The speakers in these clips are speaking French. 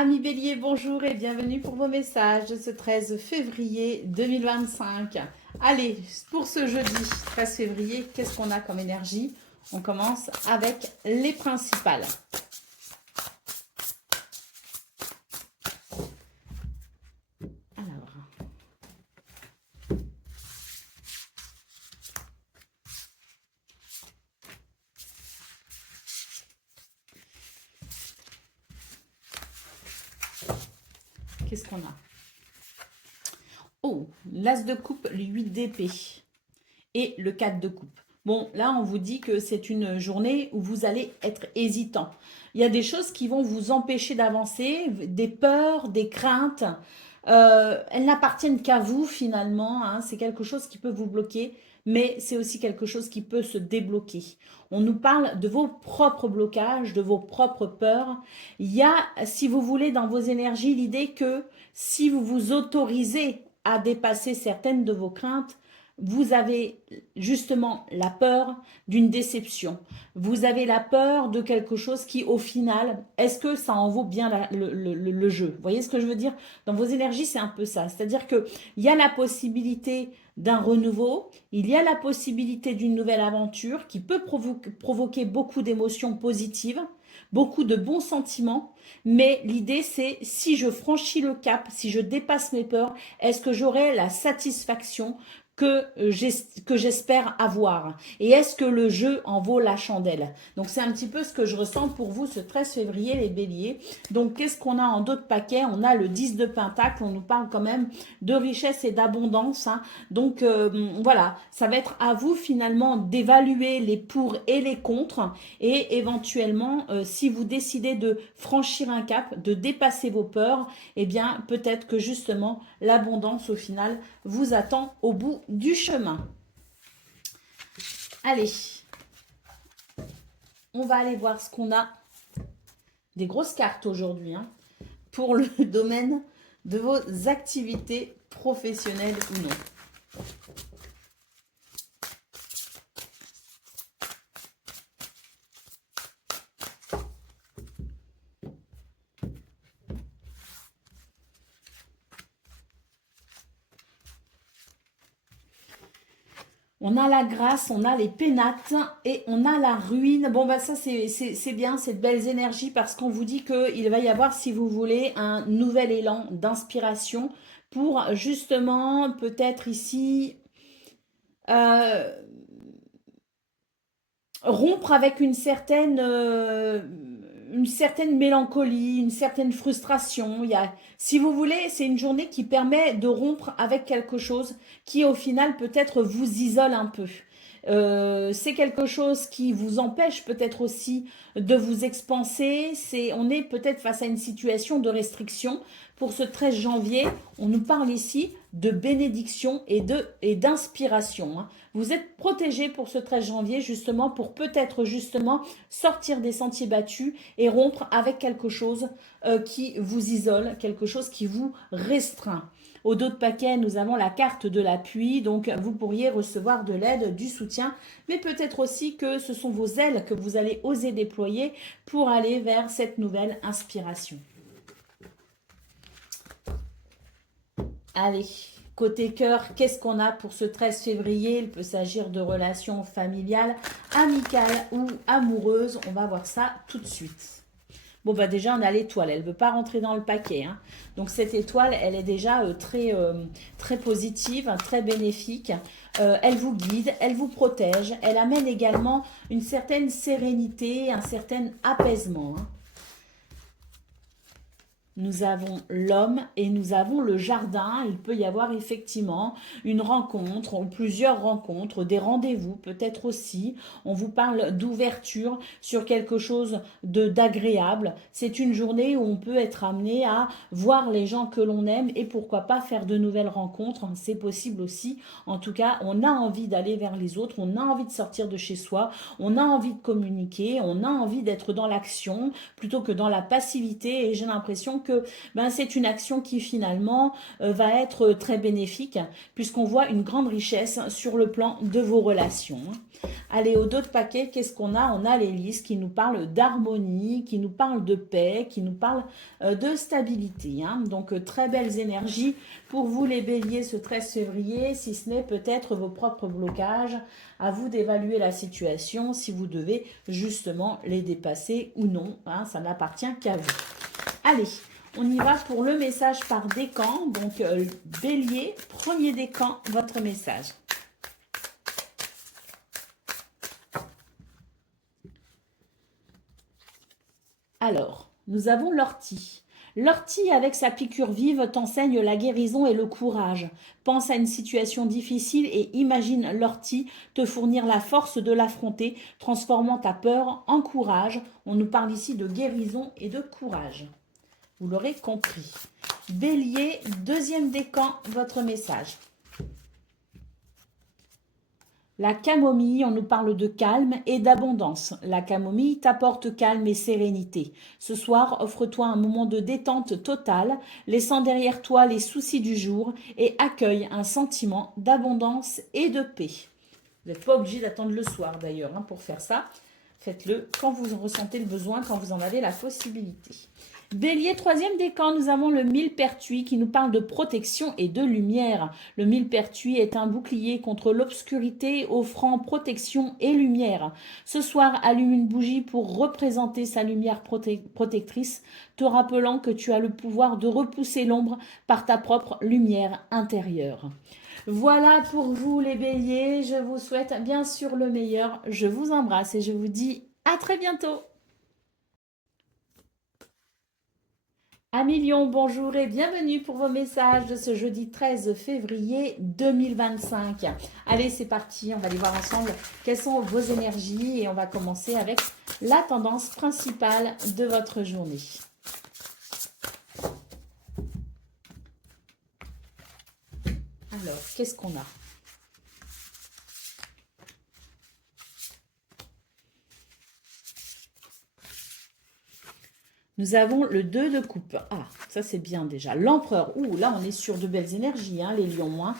Amis Bélier, bonjour et bienvenue pour vos messages de ce 13 février 2025. Allez, pour ce jeudi 13 février, qu'est-ce qu'on a comme énergie? On commence avec les principales. Alors, qu'est-ce qu'on a? Oh, l'as de coupe, le 8 d'épée et le 4 de coupe. Bon, là, on vous dit que c'est une journée où vous allez être hésitant. Il y a des choses qui vont vous empêcher d'avancer, des peurs, des craintes. Elles n'appartiennent qu'à vous, finalement, hein. C'est quelque chose qui peut vous bloquer, mais c'est aussi quelque chose qui peut se débloquer. On nous parle de vos propres blocages, de vos propres peurs. Il y a, si vous voulez, dans vos énergies, l'idée que si vous vous autorisez à dépasser certaines de vos craintes, vous avez justement la peur d'une déception. Vous avez la peur de quelque chose qui, au final, est-ce que ça en vaut bien le jeu? Vous voyez ce que je veux dire? Dans vos énergies, c'est un peu ça. C'est-à-dire qu'il y a la possibilité d'un renouveau, il y a la possibilité d'une nouvelle aventure qui peut provoquer beaucoup d'émotions positives, beaucoup de bons sentiments, mais l'idée c'est si je franchis le cap, si je dépasse mes peurs, est-ce que j'aurai la satisfaction que j'espère avoir? Et est-ce que le jeu en vaut la chandelle? Donc c'est un petit peu ce que je ressens pour vous ce 13 février, les béliers. Donc qu'est-ce qu'on a en d'autres paquets? On a le 10 de pentacle, on nous parle quand même de richesse et d'abondance, hein. Donc voilà, ça va être à vous finalement d'évaluer les pour et les contre. Et éventuellement, si vous décidez de franchir un cap, de dépasser vos peurs, eh bien peut-être que justement l'abondance au final vous attend au bout du chemin. Allez, on va aller voir ce qu'on a. Des grosses cartes aujourd'hui, hein, pour le domaine de vos activités professionnelles ou non. On a la grâce, on a les pénates et on a la ruine. Bon, bah ça, c'est bien, c'est de belles énergies parce qu'on vous dit qu'il va y avoir, si vous voulez, un nouvel élan d'inspiration pour justement, peut-être ici, euh, rompre avec une certaine mélancolie, une certaine frustration. Si vous voulez, c'est une journée qui permet de rompre avec quelque chose qui, au final, peut-être vous isole un peu. C'est quelque chose qui vous empêche peut-être aussi de vous expanser. On est peut-être face à une situation de restriction. Pour ce 13 janvier, on nous parle ici de bénédiction et d'inspiration, hein. Vous êtes protégé pour ce 13 janvier justement pour peut-être justement sortir des sentiers battus et rompre avec quelque chose qui vous isole, quelque chose qui vous restreint. Au dos de paquet, nous avons la carte de l'appui, donc vous pourriez recevoir de l'aide, du soutien, mais peut-être aussi que ce sont vos ailes que vous allez oser déployer pour aller vers cette nouvelle inspiration. Allez, côté cœur, qu'est-ce qu'on a pour ce 13 février? Il peut s'agir de relations familiales, amicales ou amoureuses. On va voir ça tout de suite. Bon, bah déjà, on a l'étoile. Elle ne veut pas rentrer dans le paquet, hein. Donc, cette étoile, elle est déjà très positive, très bénéfique. Elle vous guide, elle vous protège. Elle amène également une certaine sérénité, un certain apaisement, hein. Nous avons l'homme et nous avons le jardin. Il peut y avoir effectivement une rencontre ou plusieurs rencontres, des rendez-vous peut-être aussi. On vous parle d'ouverture sur quelque chose d'agréable. C'est une journée où on peut être amené à voir les gens que l'on aime et pourquoi pas faire de nouvelles rencontres. C'est possible aussi. En tout cas, on a envie d'aller vers les autres, on a envie de sortir de chez soi, on a envie de communiquer, on a envie d'être dans l'action plutôt que dans la passivité et j'ai l'impression que que c'est une action qui finalement va être très bénéfique puisqu'on voit une grande richesse sur le plan de vos relations. Allez, au dos de paquet, qu'est-ce qu'on a? On a l'hélice qui nous parle d'harmonie, qui nous parle de paix, qui nous parle de stabilité. Donc, très belles énergies pour vous les béliers ce 13 février, si ce n'est peut-être vos propres blocages. À vous d'évaluer la situation si vous devez justement les dépasser ou non. Ça n'appartient qu'à vous. Allez, on y va pour le message par décan. Donc, bélier, premier décan, votre message. Alors, nous avons l'ortie. L'ortie, avec sa piqûre vive, t'enseigne la guérison et le courage. Pense à une situation difficile et imagine l'ortie te fournir la force de l'affronter, transformant ta peur en courage. On nous parle ici de guérison et de courage. Vous l'aurez compris. Bélier, deuxième décan, votre message. La camomille, on nous parle de calme et d'abondance. La camomille t'apporte calme et sérénité. Ce soir, offre-toi un moment de détente totale, laissant derrière toi les soucis du jour et accueille un sentiment d'abondance et de paix. Vous n'êtes pas obligé d'attendre le soir d'ailleurs pour faire ça. Faites-le quand vous en ressentez le besoin, quand vous en avez la possibilité. Bélier, troisième décan, nous avons le millepertuis qui nous parle de protection et de lumière. Le millepertuis est un bouclier contre l'obscurité, offrant protection et lumière. Ce soir, allume une bougie pour représenter sa lumière protectrice, te rappelant que tu as le pouvoir de repousser l'ombre par ta propre lumière intérieure. Voilà pour vous les béliers, je vous souhaite bien sûr le meilleur, je vous embrasse et je vous dis à très bientôt. Amis Lion, bonjour et bienvenue pour vos messages de ce jeudi 13 février 2025. Allez, c'est parti, on va aller voir ensemble quelles sont vos énergies et on va commencer avec la tendance principale de votre journée. Alors, qu'est-ce qu'on a ? Nous avons le 2 de coupe. Ah, ça c'est bien déjà. L'empereur. Ouh, là on est sur de belles énergies, les lions.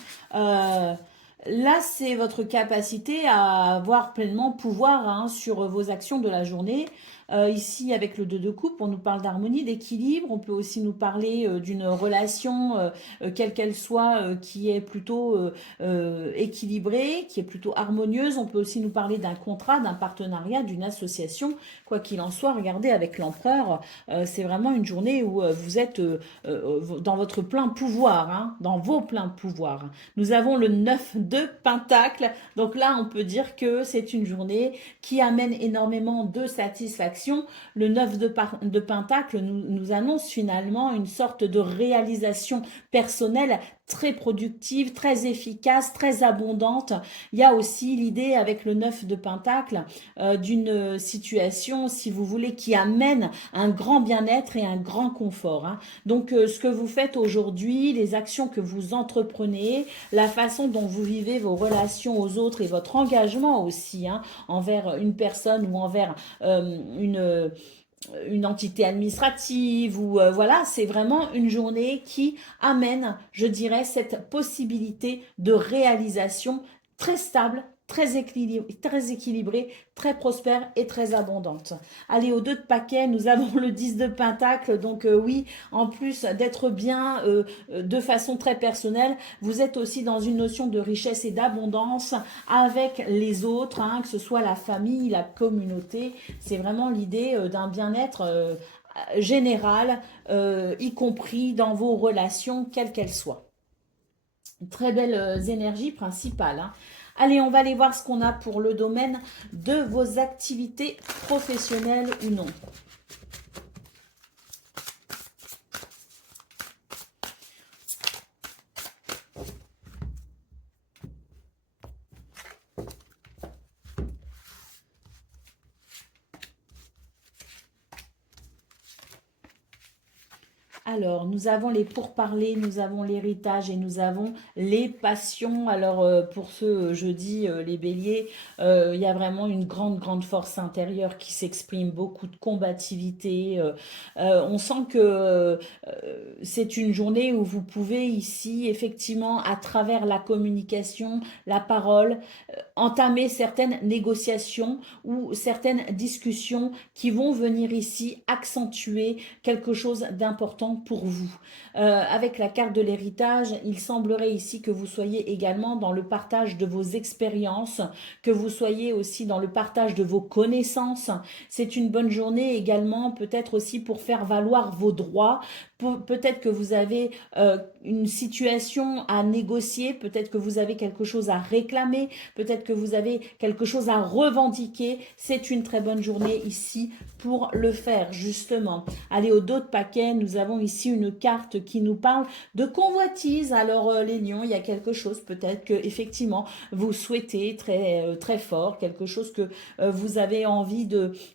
Là, c'est votre capacité à avoir pleinement pouvoir sur vos actions de la journée. Ici, avec le 2 de coupe, on nous parle d'harmonie, d'équilibre. On peut aussi nous parler d'une relation, quelle qu'elle soit, qui est plutôt équilibrée, qui est plutôt harmonieuse. On peut aussi nous parler d'un contrat, d'un partenariat, d'une association. Quoi qu'il en soit, regardez, avec l'empereur, c'est vraiment une journée où vous êtes dans votre plein pouvoir, dans vos pleins pouvoirs. Nous avons le 9 de Pentacle. Donc là, on peut dire que c'est une journée qui amène énormément de satisfaction. Le 9 de Pentacle nous annonce finalement une sorte de réalisation personnelle très productive, très efficace, très abondante. Il y a aussi l'idée avec le 9 de Pentacle d'une situation, si vous voulez, qui amène un grand bien-être et un grand confort. Donc, ce que vous faites aujourd'hui, les actions que vous entreprenez, la façon dont vous vivez vos relations aux autres et votre engagement aussi envers une personne ou envers une entité administrative ou voilà, c'est vraiment une journée qui amène, je dirais, cette possibilité de réalisation très stable, très équilibrée, très prospère et très abondante. Allez, au 2 de paquet, nous avons le 10 de Pentacle. Donc oui, en plus d'être bien de façon très personnelle, vous êtes aussi dans une notion de richesse et d'abondance avec les autres, que ce soit la famille, la communauté. C'est vraiment l'idée d'un bien-être général, y compris dans vos relations, quelles qu'elles soient. Très belles énergies principales. Allez, on va aller voir ce qu'on a pour le domaine de vos activités professionnelles ou non. Alors, nous avons les pourparlers, nous avons l'héritage et nous avons les passions. Alors, pour ce jeudi, les béliers, il y a vraiment une grande force intérieure qui s'exprime, beaucoup de combativité. On sent que c'est une journée où vous pouvez ici, effectivement, à travers la communication, la parole, entamer certaines négociations ou certaines discussions qui vont venir ici accentuer quelque chose d'important pour vous. Avec la carte de l'héritage, il semblerait ici que vous soyez également dans le partage de vos expériences, que vous soyez aussi dans le partage de vos connaissances. C'est une bonne journée également, peut-être aussi pour faire valoir vos droits. Peut-être que vous avez une situation à négocier, peut-être que vous avez quelque chose à réclamer, peut-être que vous avez quelque chose à revendiquer. C'est une très bonne journée ici pour le faire, justement. Allez, au dos de paquet, nous avons ici une carte qui nous parle de convoitise. Alors, les lions, il y a quelque chose peut-être que effectivement vous souhaitez très fort, quelque chose que vous avez envie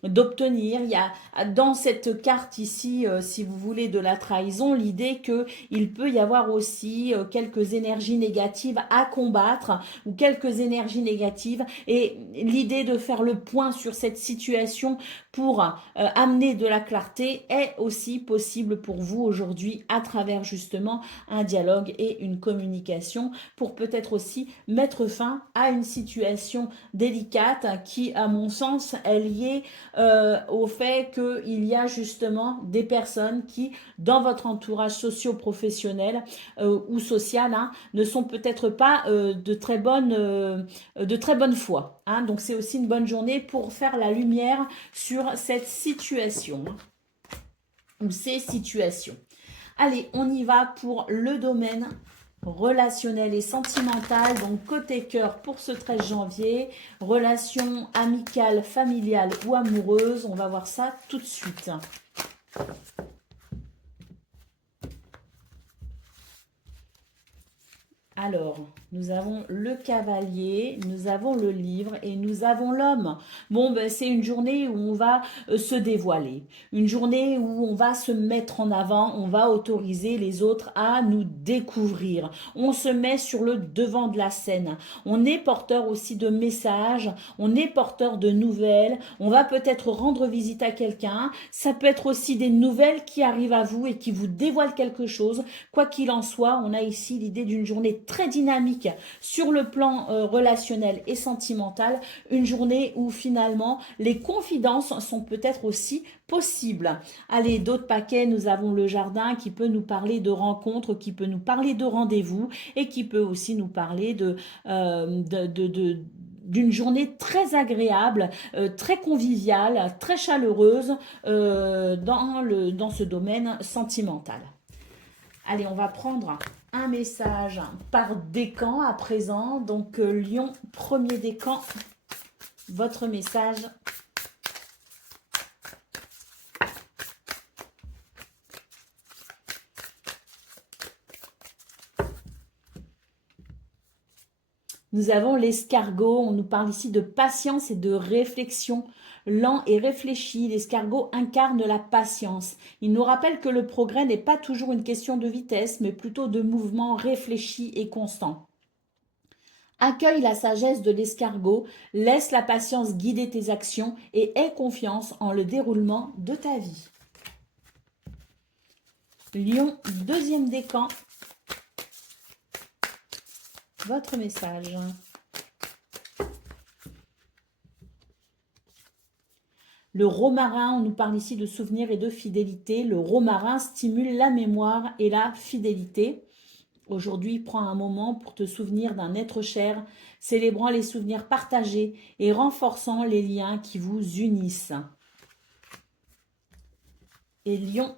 d'obtenir. Il y a dans cette carte ici, si vous voulez, de la trahison, l'idée qu'il peut y avoir aussi quelques énergies négatives à combattre ou quelques énergies négatives et l'idée de faire le point sur cette situation pour amener de la clarté est aussi possible pour vous aujourd'hui à travers justement un dialogue et une communication pour peut-être aussi mettre fin à une situation délicate qui, à mon sens, est liée au fait qu'il y a justement des personnes qui, dans votre entourage socio-professionnel ou social, hein, ne sont peut-être pas de très bonne foi. Hein. Donc c'est aussi une bonne journée pour faire la lumière sur cette situation ou ces situations. Allez, on y va pour le domaine relationnel et sentimental. Donc côté cœur pour ce 13 janvier, relation amicale, familiale ou amoureuse. On va voir ça tout de suite. Alors, nous avons le cavalier, nous avons le livre et nous avons l'homme. Bon, ben, c'est une journée où on va se dévoiler, une journée où on va se mettre en avant, on va autoriser les autres à nous découvrir. On se met sur le devant de la scène. On est porteur aussi de messages, on est porteur de nouvelles, on va peut-être rendre visite à quelqu'un. Ça peut être aussi des nouvelles qui arrivent à vous et qui vous dévoilent quelque chose. Quoi qu'il en soit, on a ici l'idée d'une journée très dynamique sur le plan relationnel et sentimental, une journée où finalement les confidences sont peut-être aussi possibles. Allez, d'autres paquets, nous avons le jardin qui peut nous parler de rencontres, qui peut nous parler de rendez-vous et qui peut aussi nous parler d'une journée très agréable, très conviviale, très chaleureuse dans ce domaine sentimental. Allez, on va prendre un message par décan à présent. Donc, Lion, premier décan, votre message. Nous avons l'escargot. On nous parle ici de patience et de réflexion. Lent et réfléchi, l'escargot incarne la patience. Il nous rappelle que le progrès n'est pas toujours une question de vitesse, mais plutôt de mouvement réfléchi et constant. Accueille la sagesse de l'escargot, laisse la patience guider tes actions et aie confiance en le déroulement de ta vie. Lion, deuxième décan. Votre message. Le romarin, on nous parle ici de souvenirs et de fidélité. Le romarin stimule la mémoire et la fidélité. Aujourd'hui, prends un moment pour te souvenir d'un être cher, célébrant les souvenirs partagés et renforçant les liens qui vous unissent. Et Lion,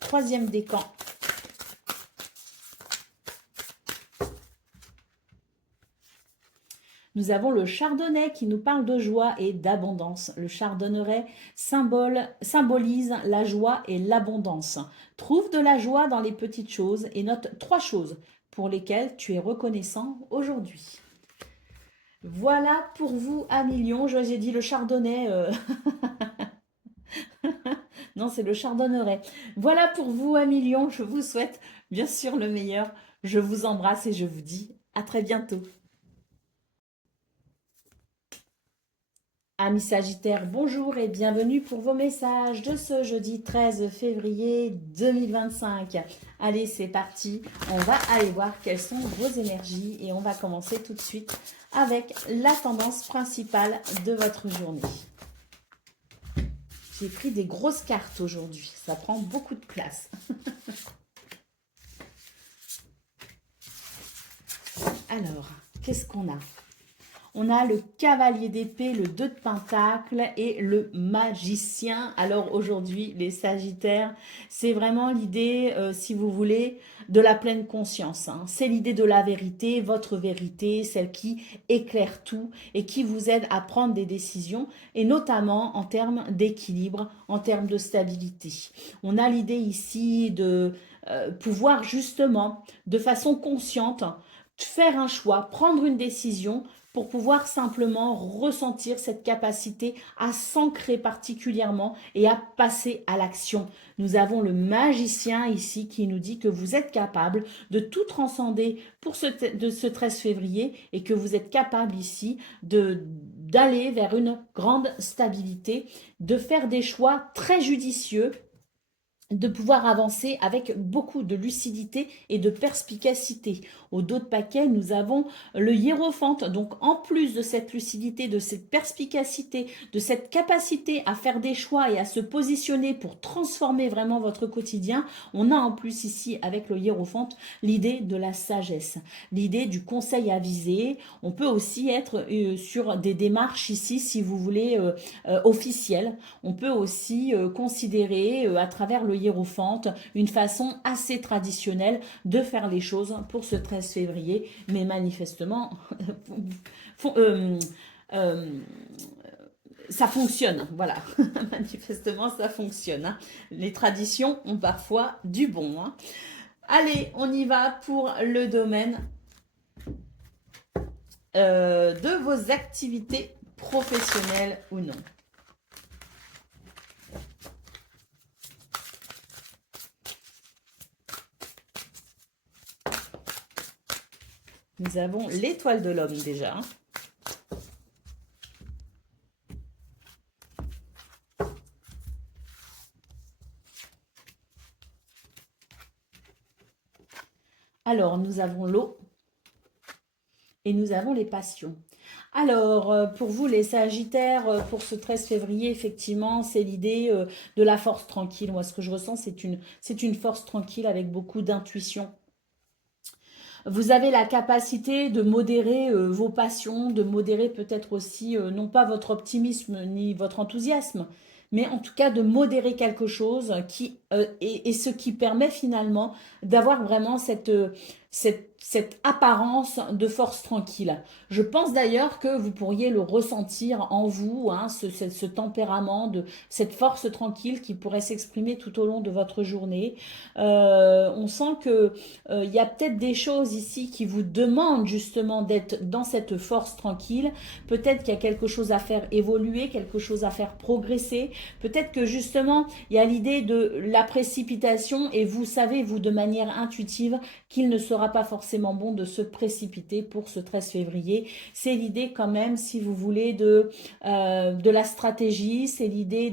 troisième décan. Nous avons le chardonnay qui nous parle de joie et d'abondance. Le chardonneret symbolise la joie et l'abondance. Trouve de la joie dans les petites choses et note 3 choses pour lesquelles tu es reconnaissant aujourd'hui. Voilà pour vous, amis Lions. J'ai dit le chardonnay. Non, c'est le chardonneret. Voilà pour vous, amis Lion. Je vous souhaite bien sûr le meilleur. Je vous embrasse et je vous dis à très bientôt. Amis Sagittaires, bonjour et bienvenue pour vos messages de ce jeudi 13 février 2025. Allez, c'est parti. On va aller voir quelles sont vos énergies et on va commencer tout de suite avec la tendance principale de votre journée. J'ai pris des grosses cartes aujourd'hui. Ça prend beaucoup de place. Alors, qu'est-ce qu'on a ? On a le cavalier d'épée, le 2 de pentacle et le magicien. Alors aujourd'hui, les sagittaires, c'est vraiment l'idée, si vous voulez, de la pleine conscience. Hein. C'est l'idée de la vérité, votre vérité, celle qui éclaire tout et qui vous aide à prendre des décisions, et notamment en termes d'équilibre, en termes de stabilité. On a l'idée ici de pouvoir justement, de façon consciente, faire un choix, prendre une décision pour pouvoir simplement ressentir cette capacité à s'ancrer particulièrement et à passer à l'action. Nous avons le magicien ici qui nous dit que vous êtes capable de tout transcender pour ce 13 février et que vous êtes capable ici d'aller vers une grande stabilité, de faire des choix très judicieux, de pouvoir avancer avec beaucoup de lucidité et de perspicacité. Au dos de paquet, nous avons le hiérophante. Donc, en plus de cette lucidité, de cette perspicacité, de cette capacité à faire des choix et à se positionner pour transformer vraiment votre quotidien, on a en plus ici, avec le hiérophante, l'idée de la sagesse, l'idée du conseil avisé. On peut aussi être sur des démarches ici, si vous voulez, officielles. On peut aussi considérer à travers le hiérophante une façon assez traditionnelle de faire les choses pour ce 13 février, mais manifestement ça fonctionne, voilà. Manifestement ça fonctionne, hein. Les traditions ont parfois du bon, hein. Allez, on y va pour le domaine de vos activités professionnelles ou non. Nous avons l'étoile de l'homme déjà. Alors, nous avons l'eau et nous avons les passions. Alors, pour vous les sagittaires, pour ce 13 février, effectivement, c'est l'idée de la force tranquille. Moi, ce que je ressens, c'est une force tranquille avec beaucoup d'intuition. Vous avez la capacité de modérer vos passions, de modérer peut-être aussi, non pas votre optimisme ni votre enthousiasme, mais en tout cas de modérer quelque chose qui et ce qui permet finalement d'avoir vraiment cette apparence de force tranquille. Je pense d'ailleurs que vous pourriez le ressentir en vous, hein, ce tempérament, cette force tranquille qui pourrait s'exprimer tout au long de votre journée. On sent que il y a peut-être des choses ici qui vous demandent justement d'être dans cette force tranquille. Peut-être qu'il y a quelque chose à faire évoluer, quelque chose à faire progresser. Peut-être que justement, il y a l'idée de la précipitation et vous savez, vous, de manière intuitive, qu'il ne sera pas forcément bon de se précipiter pour ce 13 février. C'est l'idée quand même, si vous voulez, de la stratégie, c'est l'idée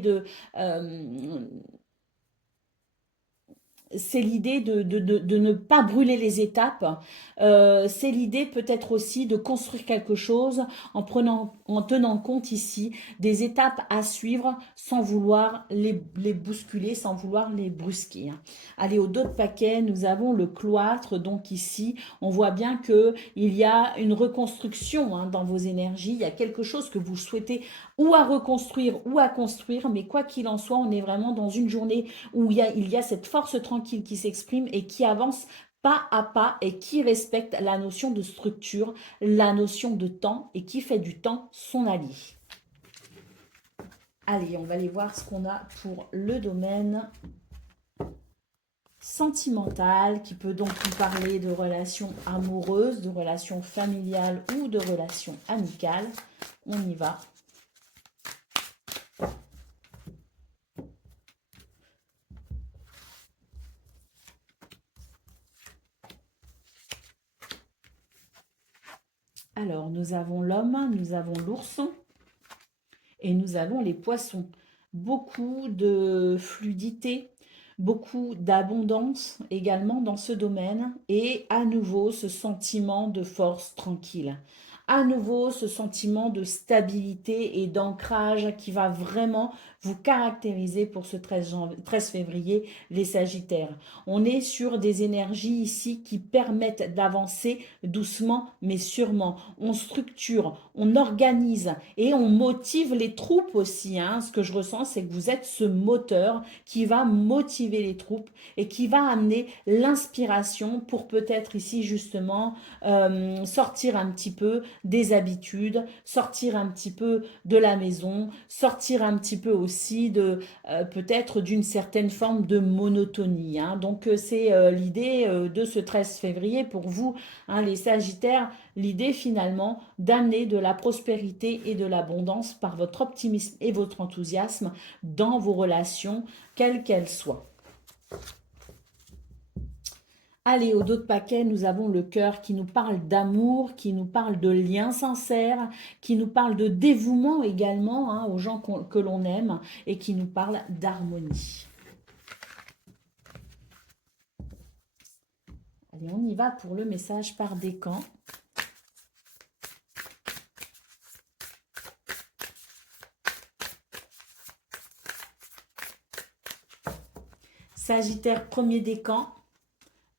c'est l'idée de ne pas brûler les étapes. C'est l'idée peut-être aussi de construire quelque chose en tenant compte ici des étapes à suivre sans vouloir les bousculer, sans vouloir les brusquer. Allez, au dos de paquet, nous avons le cloître. Donc ici, on voit bien qu'il y a une reconstruction hein, dans vos énergies. Il y a quelque chose que vous souhaitez ou à reconstruire ou à construire. Mais quoi qu'il en soit, on est vraiment dans une journée où il y a cette force tranquille qui s'exprime et qui avance pas à pas et qui respecte la notion de structure, la notion de temps et qui fait du temps son allié. Allez, on va aller voir ce qu'on a pour le domaine sentimental, qui peut donc nous parler de relations amoureuses, de relations familiales ou de relations amicales. On y va. Alors, nous avons l'homme, nous avons l'ours et nous avons les poissons. Beaucoup de fluidité, beaucoup d'abondance également dans ce domaine et à nouveau ce sentiment de force tranquille. À nouveau ce sentiment de stabilité et d'ancrage qui va vraiment vous caractériser pour ce 13 février, les Sagittaires. On est sur des énergies ici qui permettent d'avancer doucement mais sûrement. On structure, on organise et on motive les troupes aussi. Hein. Ce que je ressens, c'est que vous êtes ce moteur qui va motiver les troupes et qui va amener l'inspiration pour peut-être ici justement sortir un petit peu des habitudes, sortir un petit peu de la maison, sortir un petit peu aussi de peut-être d'une certaine forme de monotonie. Hein. Donc c'est l'idée de ce 13 février pour vous, hein, les Sagittaires, l'idée finalement d'amener de la prospérité et de l'abondance par votre optimisme et votre enthousiasme dans vos relations, quelles qu'elles soient. Allez, au dos de paquet, nous avons le cœur qui nous parle d'amour, qui nous parle de liens sincères, qui nous parle de dévouement également hein, aux gens que l'on aime et qui nous parle d'harmonie. Allez, on y va pour le message par décan. Sagittaire, premier décan.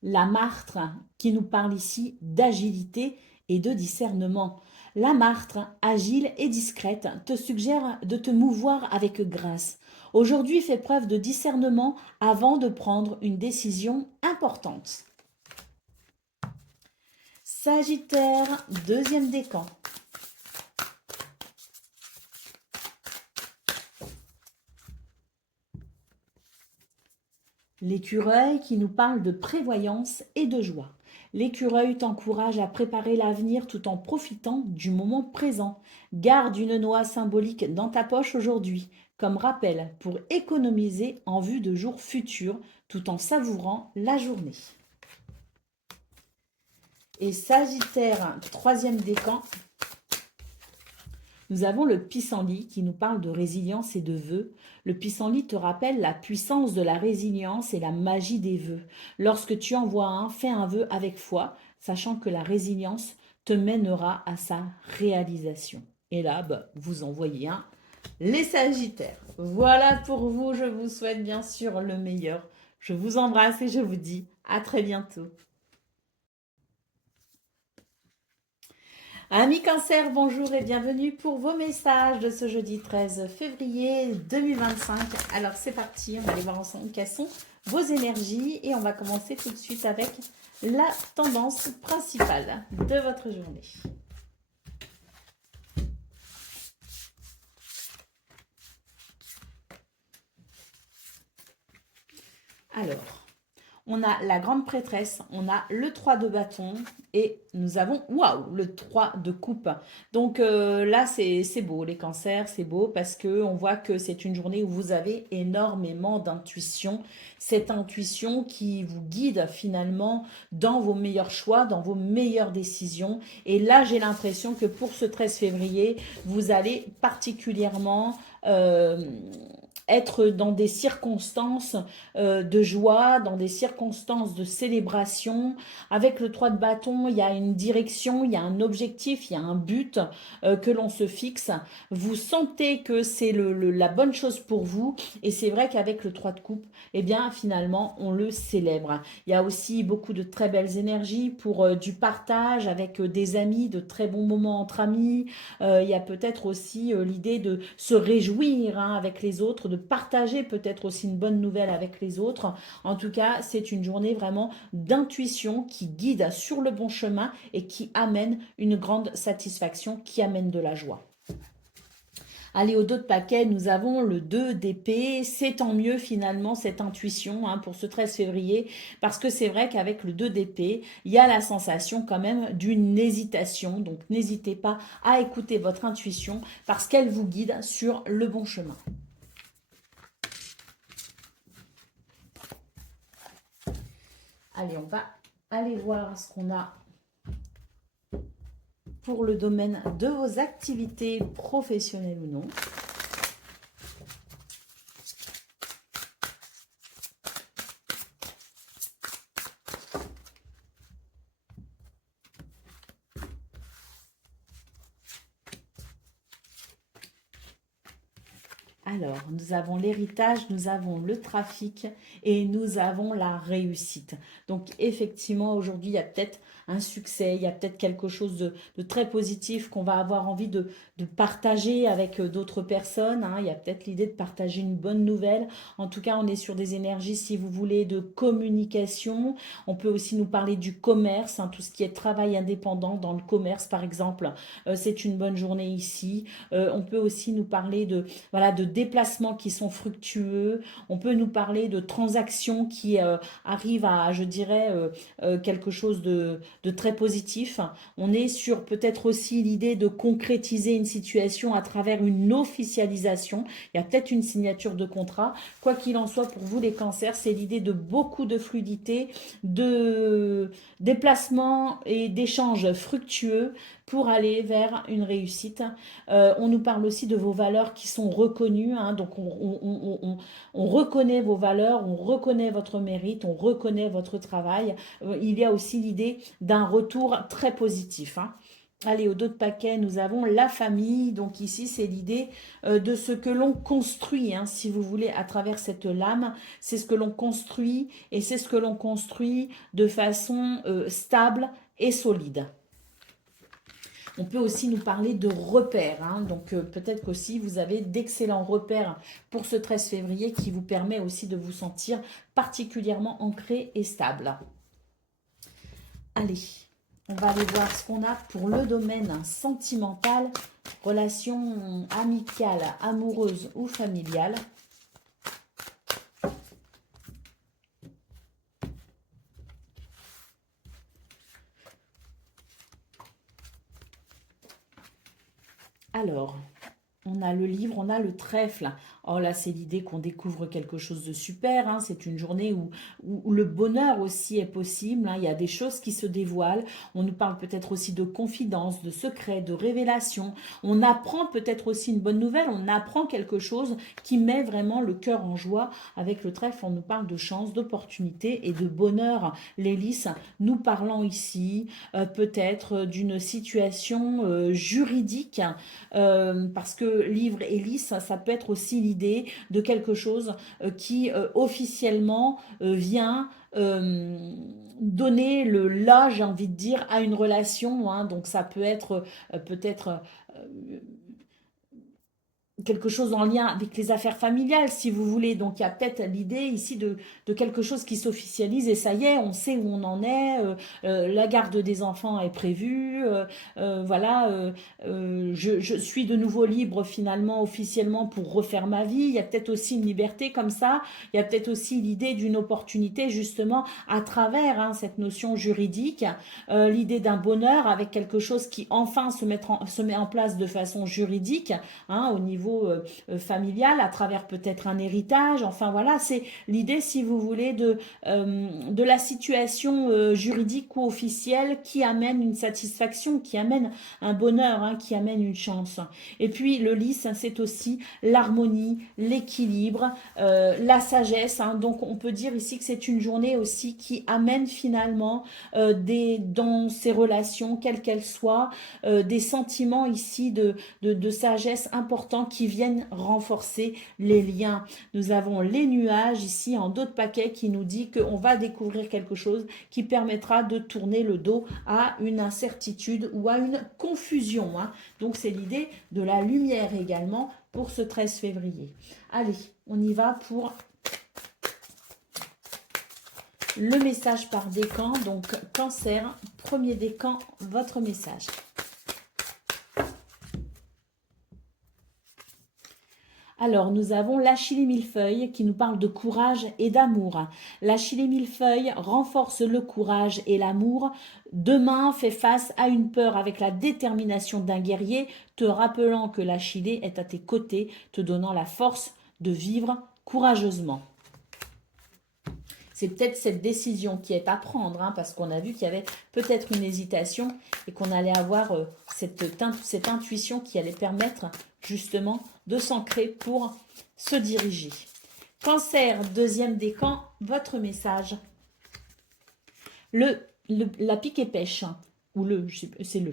La martre qui nous parle ici d'agilité et de discernement. La martre, agile et discrète, te suggère de te mouvoir avec grâce. Aujourd'hui, fais preuve de discernement avant de prendre une décision importante. Sagittaire, deuxième décan. L'écureuil qui nous parle de prévoyance et de joie. L'écureuil t'encourage à préparer l'avenir tout en profitant du moment présent. Garde une noix symbolique dans ta poche aujourd'hui, comme rappel pour économiser en vue de jours futurs tout en savourant la journée. Et Sagittaire, troisième décan, nous avons le pissenlit qui nous parle de résilience et de vœux. Le pissenlit te rappelle la puissance de la résilience et la magie des vœux. Lorsque tu en vois un, fais un vœu avec foi, sachant que la résilience te mènera à sa réalisation. Et là, vous en voyez un, les Sagittaires. Voilà pour vous, je vous souhaite bien sûr le meilleur. Je vous embrasse et je vous dis à très bientôt. Amis Cancer, bonjour et bienvenue pour vos messages de ce jeudi 13 février 2025. Alors c'est parti, on va aller voir ensemble quelles sont vos énergies et on va commencer tout de suite avec la tendance principale de votre journée. Alors, on a la grande prêtresse, on a le 3 de bâton et nous avons, waouh, le 3 de coupe. Donc là, c'est beau, les cancers, c'est beau parce qu'on voit que c'est une journée où vous avez énormément d'intuition. Cette intuition qui vous guide finalement dans vos meilleurs choix, dans vos meilleures décisions. Et là, j'ai l'impression que pour ce 13 février, vous allez particulièrement être dans des circonstances de joie, dans des circonstances de célébration. Avec le 3 de bâton, il y a une direction, il y a un objectif, il y a un but que l'on se fixe. Vous sentez que c'est la bonne chose pour vous et c'est vrai qu'avec le 3 de coupe, eh bien finalement, on le célèbre. Il y a aussi beaucoup de très belles énergies pour du partage avec des amis, de très bons moments entre amis. Il y a peut-être aussi l'idée de se réjouir hein, avec les autres, de partager peut-être aussi une bonne nouvelle avec les autres. En tout cas, c'est une journée vraiment d'intuition qui guide sur le bon chemin et qui amène une grande satisfaction, qui amène de la joie. Allez, au dos de paquet, nous avons le 2 d'épée. C'est tant mieux finalement cette intuition hein, pour ce 13 février parce que c'est vrai qu'avec le 2 d'épée, il y a la sensation quand même d'une hésitation. Donc n'hésitez pas à écouter votre intuition parce qu'elle vous guide sur le bon chemin. Allez, on va aller voir ce qu'on a pour le domaine de vos activités professionnelles ou non. Alors, nous avons l'héritage, nous avons le trafic et nous avons la réussite. Donc, effectivement, aujourd'hui, il y a peut-être un succès, il y a peut-être quelque chose de très positif qu'on va avoir envie de partager avec d'autres personnes, hein. Il y a peut-être l'idée de partager une bonne nouvelle. En tout cas, on est sur des énergies, si vous voulez, de communication. On peut aussi nous parler du commerce, hein, tout ce qui est travail indépendant dans le commerce, par exemple. C'est une bonne journée ici. On peut aussi nous parler de, voilà, de déplacements qui sont fructueux. On peut nous parler de transactions qui arrivent à, je dirais, quelque chose de très positif. On est sur peut-être aussi l'idée de concrétiser une situation à travers une officialisation. Il y a peut-être une signature de contrat. Quoi qu'il en soit, pour vous les cancers, c'est l'idée de beaucoup de fluidité, de déplacements et d'échanges fructueux pour aller vers une réussite. On nous parle aussi de vos valeurs qui sont reconnues, hein, donc on reconnaît vos valeurs, on reconnaît votre mérite, on reconnaît votre travail. Il y a aussi l'idée d'un retour très positif, hein. Allez, au dos de paquet, nous avons la famille. Donc ici, c'est l'idée de ce que l'on construit, hein, si vous voulez, à travers cette lame. C'est ce que l'on construit et c'est ce que l'on construit de façon stable et solide. On peut aussi nous parler de repères, hein. Donc peut-être qu'aussi vous avez d'excellents repères pour ce 13 février qui vous permet aussi de vous sentir particulièrement ancré et stable. Allez, on va aller voir ce qu'on a pour le domaine sentimental, relations amicales, amoureuses ou familiales. Alors, on a le livre, on a le trèfle. Oh là, c'est l'idée qu'on découvre quelque chose de super, hein. C'est une journée où le bonheur aussi est possible, hein. Il y a des choses qui se dévoilent. On nous parle peut-être aussi de confidence, de secrets, de révélations. On apprend peut-être aussi une bonne nouvelle. On apprend quelque chose qui met vraiment le cœur en joie. Avec le trèfle, on nous parle de chance, d'opportunité et de bonheur. Les lys, nous parlons ici peut-être d'une situation juridique, parce que livre et lys, ça peut être aussi l'idée de quelque chose qui officiellement vient donner le là, j'ai envie de dire, à une relation, hein. Donc ça peut être peut-être quelque chose en lien avec les affaires familiales, si vous voulez. Donc, il y a peut-être l'idée ici de quelque chose qui s'officialise et ça y est, on sait où on en est. La garde des enfants est prévue. Voilà, je suis de nouveau libre finalement, officiellement, pour refaire ma vie. Il y a peut-être aussi une liberté comme ça. Il y a peut-être aussi l'idée d'une opportunité, justement, à travers, hein, cette notion juridique. L'idée d'un bonheur avec quelque chose qui enfin se met en place de façon juridique, hein, au niveau familial, à travers peut-être un héritage. Enfin voilà, c'est l'idée, si vous voulez, de la situation juridique ou officielle qui amène une satisfaction, qui amène un bonheur, hein, qui amène une chance. Et puis le lys, hein, c'est aussi l'harmonie, l'équilibre, la sagesse, hein. Donc on peut dire ici que c'est une journée aussi qui amène finalement dans ces relations, quelles qu'elles soient, des sentiments ici de sagesse importants qui viennent renforcer les liens. Nous avons les nuages ici en dos de paquet qui nous dit qu'on va découvrir quelque chose qui permettra de tourner le dos à une incertitude ou à une confusion, hein. Donc c'est l'idée de la lumière également pour ce 13 février. Allez, on y va pour le message par décan. Donc Cancer, premier décan, votre message. Alors, nous avons l'Achillée millefeuille qui nous parle de courage et d'amour. L'Achillée millefeuille renforce le courage et l'amour. Demain, fais face à une peur avec la détermination d'un guerrier, te rappelant que l'Achillée est à tes côtés, te donnant la force de vivre courageusement. C'est peut-être cette décision qui est à prendre, hein, parce qu'on a vu qu'il y avait peut-être une hésitation et qu'on allait avoir cette intuition qui allait permettre justement de s'ancrer pour se diriger. Cancer, deuxième décan, votre message. La pique et pêche, ou c'est le.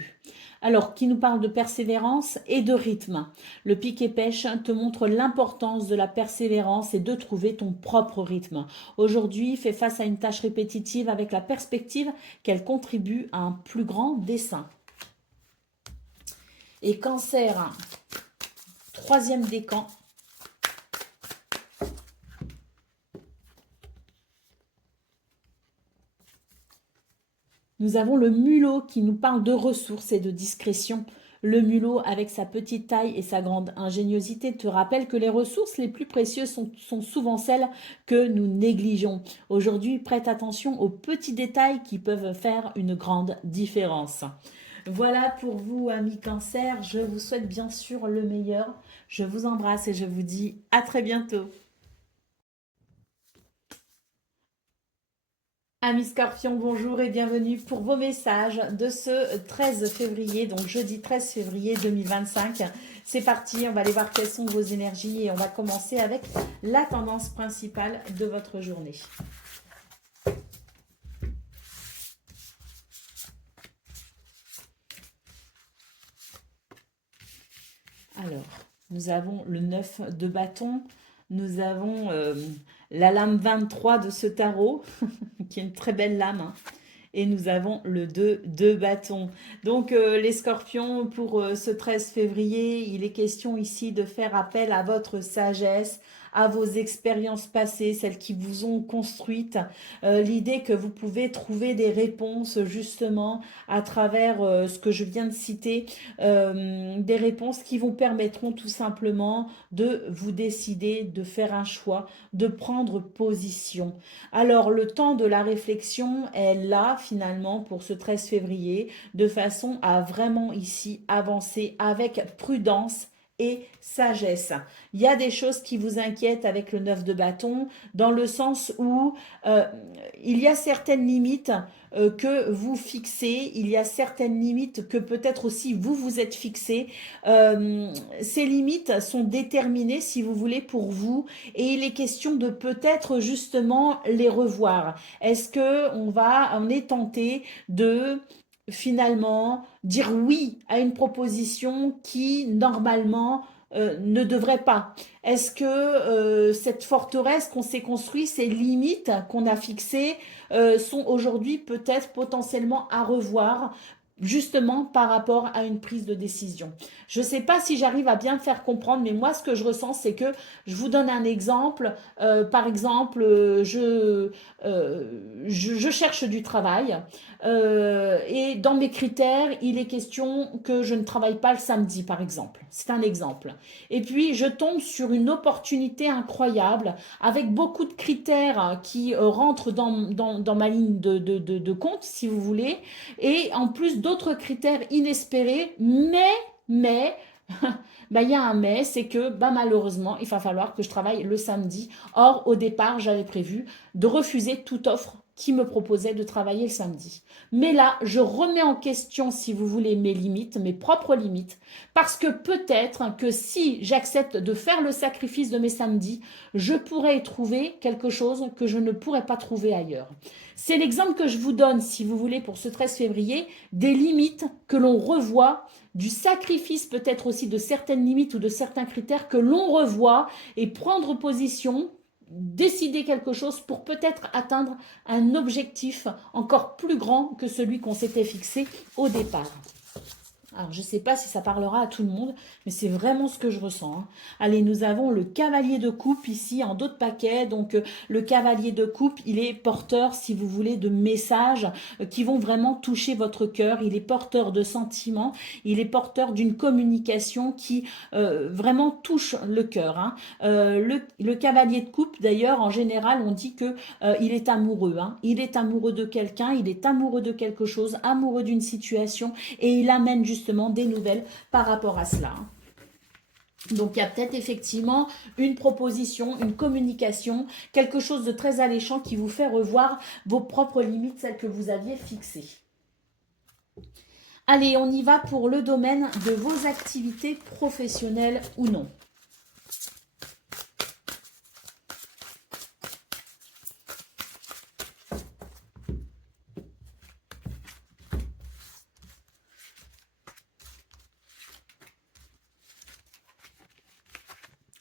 Alors, qui nous parle de persévérance et de rythme. Le pique et pêche te montre l'importance de la persévérance et de trouver ton propre rythme. Aujourd'hui, fais face à une tâche répétitive avec la perspective qu'elle contribue à un plus grand dessein. Et Cancer, troisième décan. Nous avons le mulot qui nous parle de ressources et de discrétion. Le mulot, avec sa petite taille et sa grande ingéniosité, te rappelle que les ressources les plus précieuses sont souvent celles que nous négligeons. Aujourd'hui, prête attention aux petits détails qui peuvent faire une grande différence. Voilà pour vous, amis Cancer. Je vous souhaite bien sûr le meilleur. Je vous embrasse et je vous dis à très bientôt. Amis Scorpions, bonjour et bienvenue pour vos messages de ce 13 février, donc jeudi 13 février 2025. C'est parti, on va aller voir quelles sont vos énergies et on va commencer avec la tendance principale de votre journée. Alors, nous avons le 9 de bâton, nous avons la lame 23 de ce tarot, qui est une très belle lame, hein. Et nous avons le 2 de bâton. Donc, les scorpions, pour ce 13 février, il est question ici de faire appel à votre sagesse, à vos expériences passées, celles qui vous ont construite. L'idée que vous pouvez trouver des réponses, justement, à travers ce que je viens de citer, des réponses qui vous permettront tout simplement de vous décider, de faire un choix, de prendre position. Alors, le temps de la réflexion est là, finalement, pour ce 13 février, de façon à vraiment ici avancer avec prudence et sagesse. Il y a des choses qui vous inquiètent avec le 9 de bâton, dans le sens où il y a certaines limites que vous fixez, il y a certaines limites que peut-être aussi vous vous êtes fixées. Ces limites sont déterminées, si vous voulez, pour vous, et il est question de peut-être justement les revoir. Est-ce que on est tenté de finalement dire oui à une proposition qui normalement ne devrait pas? Est-ce que cette forteresse qu'on s'est construite, ces limites qu'on a fixées sont aujourd'hui peut-être potentiellement à revoir, justement par rapport à une prise de décision? Je ne sais pas si j'arrive à bien me faire comprendre, mais moi ce que je ressens, c'est que, je vous donne un exemple, par exemple, je cherche du travail, et dans mes critères, il est question que je ne travaille pas le samedi, par exemple. C'est un exemple. Et puis, je tombe sur une opportunité incroyable, avec beaucoup de critères qui rentrent dans ma ligne de compte, si vous voulez, et en plus d'autres critères inespérés, mais, bah, il y a un mais, c'est que bah, malheureusement, il va falloir que je travaille le samedi. Or, au départ, j'avais prévu de refuser toute offre qui me proposait de travailler le samedi. Mais là, je remets en question, si vous voulez, mes limites, mes propres limites, parce que peut-être que si j'accepte de faire le sacrifice de mes samedis, je pourrais y trouver quelque chose que je ne pourrais pas trouver ailleurs. C'est l'exemple que je vous donne, si vous voulez, pour ce 13 février, des limites que l'on revoit, du sacrifice peut-être aussi de certaines limites ou de certains critères que l'on revoit, et prendre position, décider quelque chose pour peut-être atteindre un objectif encore plus grand que celui qu'on s'était fixé au départ. Alors, je ne sais pas si ça parlera à tout le monde, mais c'est vraiment ce que je ressens, hein. Allez, nous avons le cavalier de coupe ici en dos de paquet. Donc, le cavalier de coupe, il est porteur, si vous voulez, de messages qui vont vraiment toucher votre cœur. Il est porteur de sentiments. Il est porteur d'une communication qui vraiment touche le cœur, hein. Le cavalier de coupe, d'ailleurs, en général, on dit que il est amoureux, hein. Il est amoureux de quelqu'un, il est amoureux de quelque chose, amoureux d'une situation, et il amène justement des nouvelles par rapport à cela. Donc, il y a peut-être effectivement une proposition, une communication, quelque chose de très alléchant qui vous fait revoir vos propres limites, celles que vous aviez fixées. Allez, on y va pour le domaine de vos activités professionnelles ou non.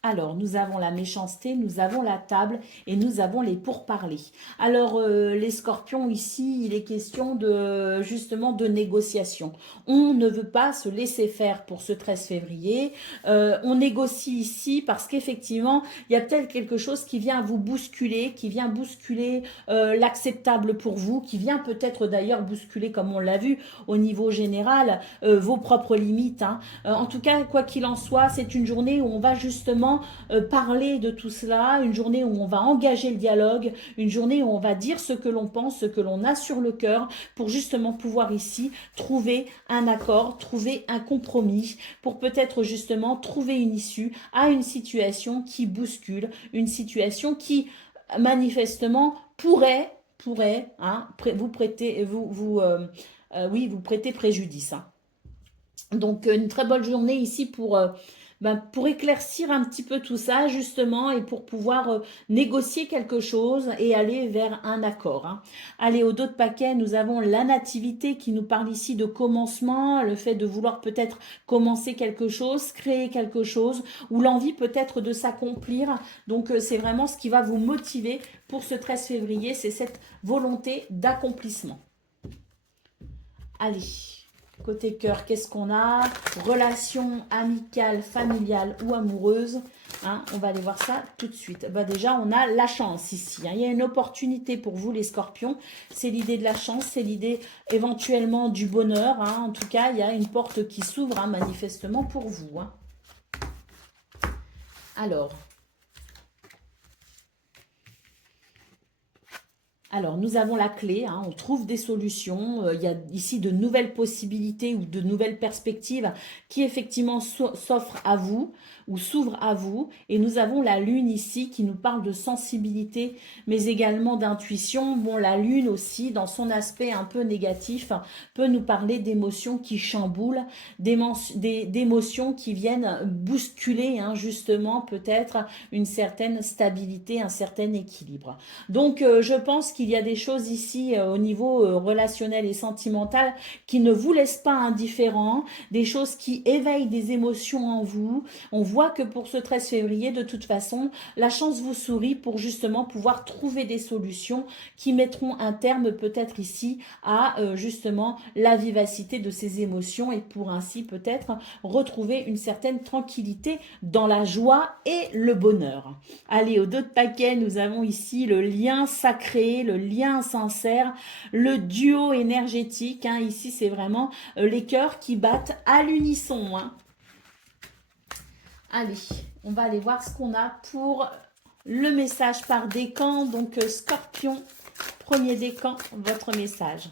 Alors, nous avons la méchanceté, nous avons la table et nous avons les pourparlers. Alors, les scorpions, ici, il est question de justement de négociation. On ne veut pas se laisser faire pour ce 13 février. On négocie ici parce qu'effectivement, il y a peut-être quelque chose qui vient vous bousculer, qui vient bousculer l'acceptable pour vous, qui vient peut-être d'ailleurs bousculer, comme on l'a vu, au niveau général, vos propres limites, hein. En tout cas, quoi qu'il en soit, c'est une journée où on va justement parler de tout cela, une journée où on va engager le dialogue, une journée où on va dire ce que l'on pense, ce que l'on a sur le cœur, pour justement pouvoir ici trouver un accord, trouver un compromis, pour peut-être justement trouver une issue à une situation qui bouscule, une situation qui manifestement pourrait hein, vous prêter, oui, vous prêter préjudice, hein. Donc, une très bonne journée ici pour éclaircir un petit peu tout ça, justement, et pour pouvoir négocier quelque chose et aller vers un accord, hein. Allez, au dos de paquet, nous avons la nativité qui nous parle ici de commencement, le fait de vouloir peut-être commencer quelque chose, créer quelque chose, ou l'envie peut-être de s'accomplir. Donc, c'est vraiment ce qui va vous motiver pour ce 13 février, c'est cette volonté d'accomplissement. Allez. Côté cœur, qu'est-ce qu'on a? Relation amicale, familiale ou amoureuse, hein, on va aller voir ça tout de suite. Bah déjà, on a la chance ici, hein. Il y a une opportunité pour vous, les scorpions. C'est l'idée de la chance, c'est l'idée éventuellement du bonheur, hein. En tout cas, il y a une porte qui s'ouvre, hein, manifestement pour vous, hein. Alors, nous avons la clé, hein, on trouve des solutions. Il y a ici de nouvelles possibilités ou de nouvelles perspectives qui effectivement s'offrent à vous ou s'ouvrent à vous. Et nous avons la lune ici qui nous parle de sensibilité, mais également d'intuition. Bon, la lune aussi, dans son aspect un peu négatif, peut nous parler d'émotions qui chamboulent, d'émotions qui viennent bousculer, hein, justement, peut-être une certaine stabilité, un certain équilibre. Donc, je pense qu'il y a des choses ici au niveau relationnel et sentimental qui ne vous laissent pas indifférents, des choses qui éveillent des émotions en vous. On voit que pour ce 13 février, de toute façon, la chance vous sourit pour justement pouvoir trouver des solutions qui mettront un terme peut-être ici à justement la vivacité de ces émotions et pour ainsi peut-être retrouver une certaine tranquillité dans la joie et le bonheur. Allez, au dos de paquet, nous avons ici le lien sacré, le lien sincère, le duo énergétique, hein. Ici, c'est vraiment les cœurs qui battent à l'unisson, hein. Allez, on va aller voir ce qu'on a pour le message par décan. Donc, Scorpion, premier décan, votre message.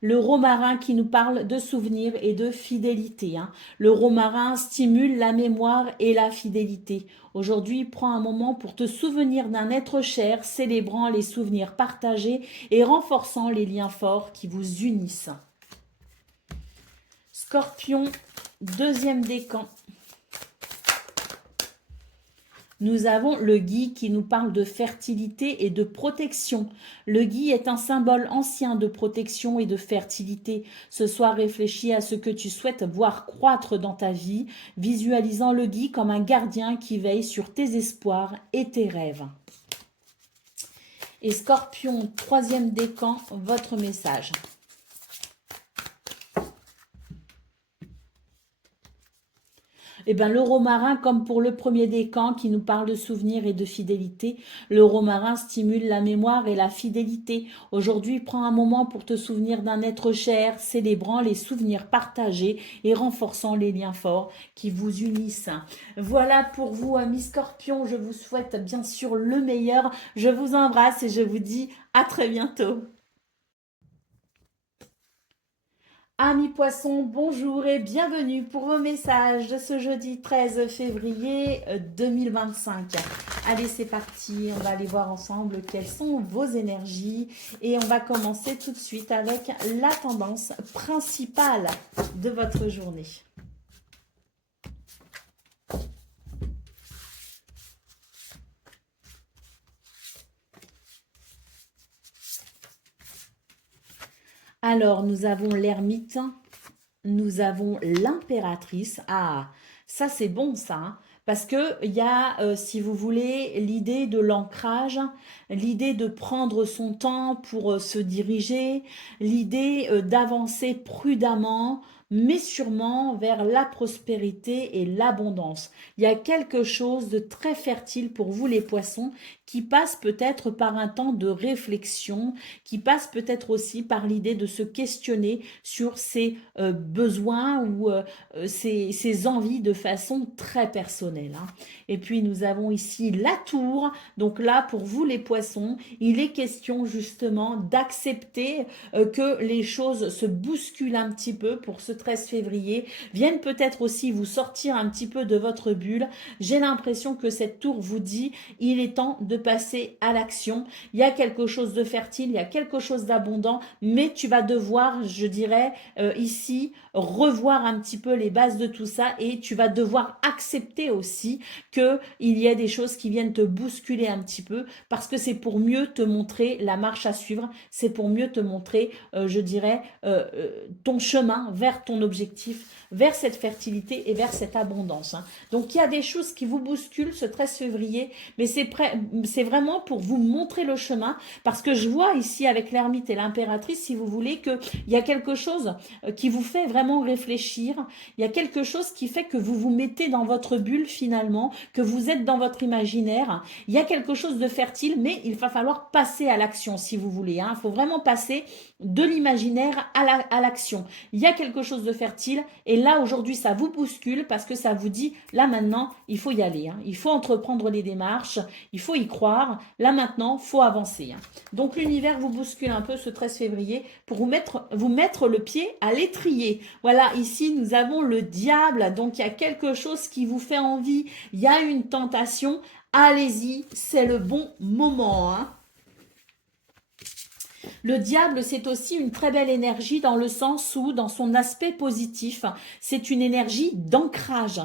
Le romarin qui nous parle de souvenirs et de fidélité, hein. Le romarin stimule la mémoire et la fidélité. Aujourd'hui, prends un moment pour te souvenir d'un être cher, célébrant les souvenirs partagés et renforçant les liens forts qui vous unissent. Scorpion, deuxième décan. Nous avons le gui qui nous parle de fertilité et de protection. Le gui est un symbole ancien de protection et de fertilité. Ce soir, réfléchis à ce que tu souhaites voir croître dans ta vie, visualisant le gui comme un gardien qui veille sur tes espoirs et tes rêves. Et Scorpion, troisième décan, votre message. Eh bien, le romarin, comme pour le premier décan qui nous parle de souvenirs et de fidélité, le romarin stimule la mémoire et la fidélité. Aujourd'hui, prends un moment pour te souvenir d'un être cher, célébrant les souvenirs partagés et renforçant les liens forts qui vous unissent. Voilà pour vous, amis Scorpions. Je vous souhaite bien sûr le meilleur. Je vous embrasse et je vous dis à très bientôt. Amis poissons, bonjour et bienvenue pour vos messages de ce jeudi 13 février 2025. Allez, c'est parti, on va aller voir ensemble quelles sont vos énergies et on va commencer tout de suite avec la tendance principale de votre journée. Alors, nous avons l'ermite, nous avons l'impératrice. Ah, ça c'est bon ça, hein, parce que il y a, si vous voulez, l'idée de l'ancrage, l'idée de prendre son temps pour se diriger, l'idée d'avancer prudemment, mais sûrement vers la prospérité et l'abondance. Il y a quelque chose de très fertile pour vous les poissons qui passe peut-être par un temps de réflexion, qui passe peut-être aussi par l'idée de se questionner sur ses besoins ou ses envies de façon très personnelle, hein. Et puis nous avons ici la tour. Donc là, pour vous les poissons, il est question justement d'accepter que les choses se bousculent un petit peu pour ce 13 février, viennent peut-être aussi vous sortir un petit peu de votre bulle. J'ai l'impression que cette tour vous dit, il est temps de passer à l'action. Il y a quelque chose de fertile, il y a quelque chose d'abondant, mais tu vas devoir, je dirais, ici, revoir un petit peu les bases de tout ça et tu vas devoir accepter aussi qu'il y ait des choses qui viennent te bousculer un petit peu parce que c'est pour mieux te montrer la marche à suivre, c'est pour mieux te montrer, je dirais, ton chemin vers ton objectif, vers cette fertilité et vers cette abondance, hein. Donc il y a des choses qui vous bousculent ce 13 février, mais c'est vraiment pour vous montrer le chemin, parce que je vois ici avec l'ermite et l'impératrice, si vous voulez, qu'il y a quelque chose qui vous fait vraiment réfléchir, il y a quelque chose qui fait que vous vous mettez dans votre bulle finalement, que vous êtes dans votre imaginaire, il y a quelque chose de fertile, mais il va falloir passer à l'action si vous voulez, hein. Il faut vraiment passer de l'imaginaire à l'action. Il y a quelque chose de fertile et là aujourd'hui ça vous bouscule parce que ça vous dit là maintenant il faut y aller, hein. Il faut entreprendre les démarches, il faut y croire, là maintenant faut avancer, hein. Donc l'univers vous bouscule un peu ce 13 février pour vous mettre le pied à l'étrier. Voilà, ici nous avons le diable, donc il y a quelque chose qui vous fait envie, il y a une tentation, allez-y, c'est le bon moment, hein. Le diable, c'est aussi une très belle énergie dans le sens où, dans son aspect positif, c'est une énergie d'ancrage.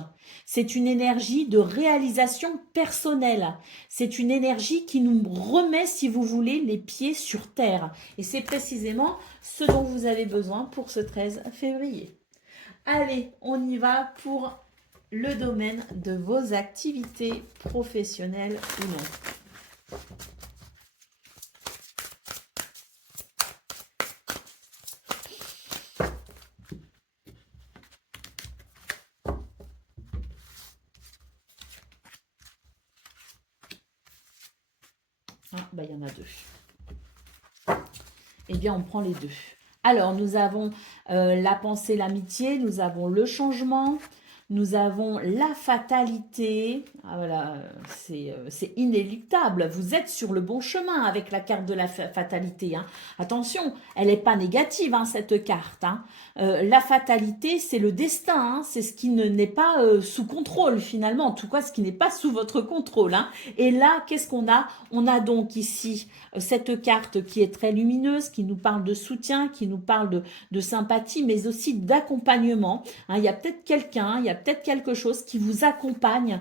C'est une énergie de réalisation personnelle. C'est une énergie qui nous remet, si vous voulez, les pieds sur terre. Et c'est précisément ce dont vous avez besoin pour ce 13 février. Allez, on y va pour le domaine de vos activités professionnelles ou non. Ah, bah, il y en a deux. Eh bien, on prend les deux. Alors, nous avons la pensée, l'amitié, nous avons le changement, nous avons la fatalité. Ah, voilà, c'est inéluctable. Vous êtes sur le bon chemin avec la carte de la fatalité, hein. Attention, elle n'est pas négative, hein, cette carte, hein. La fatalité, c'est le destin, hein. C'est ce qui n'est pas sous contrôle finalement, en tout cas ce qui n'est pas sous votre contrôle, hein. Et là, qu'est-ce qu'on a? On a donc ici cette carte qui est très lumineuse, qui nous parle de soutien, qui nous parle de sympathie, mais aussi d'accompagnement, hein. Il y a peut-être quelqu'un, il y a peut-être quelque chose qui vous accompagne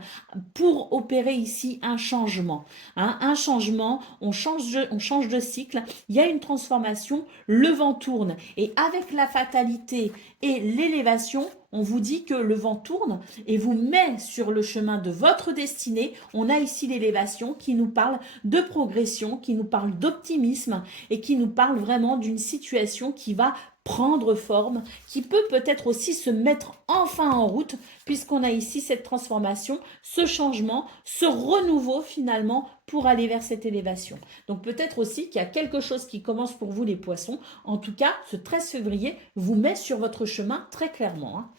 pour opérer ici un changement, hein. Un changement, on change de cycle, il y a une transformation, le vent tourne. Et avec la fatalité et l'élévation, on vous dit que le vent tourne et vous met sur le chemin de votre destinée. On a ici l'élévation qui nous parle de progression, qui nous parle d'optimisme et qui nous parle vraiment d'une situation qui va prendre forme, qui peut peut-être aussi se mettre enfin en route, puisqu'on a ici cette transformation, ce changement, ce renouveau finalement pour aller vers cette élévation. Donc peut-être aussi qu'il y a quelque chose qui commence pour vous les poissons. En tout cas, ce 13 février vous met sur votre chemin très clairement, hein.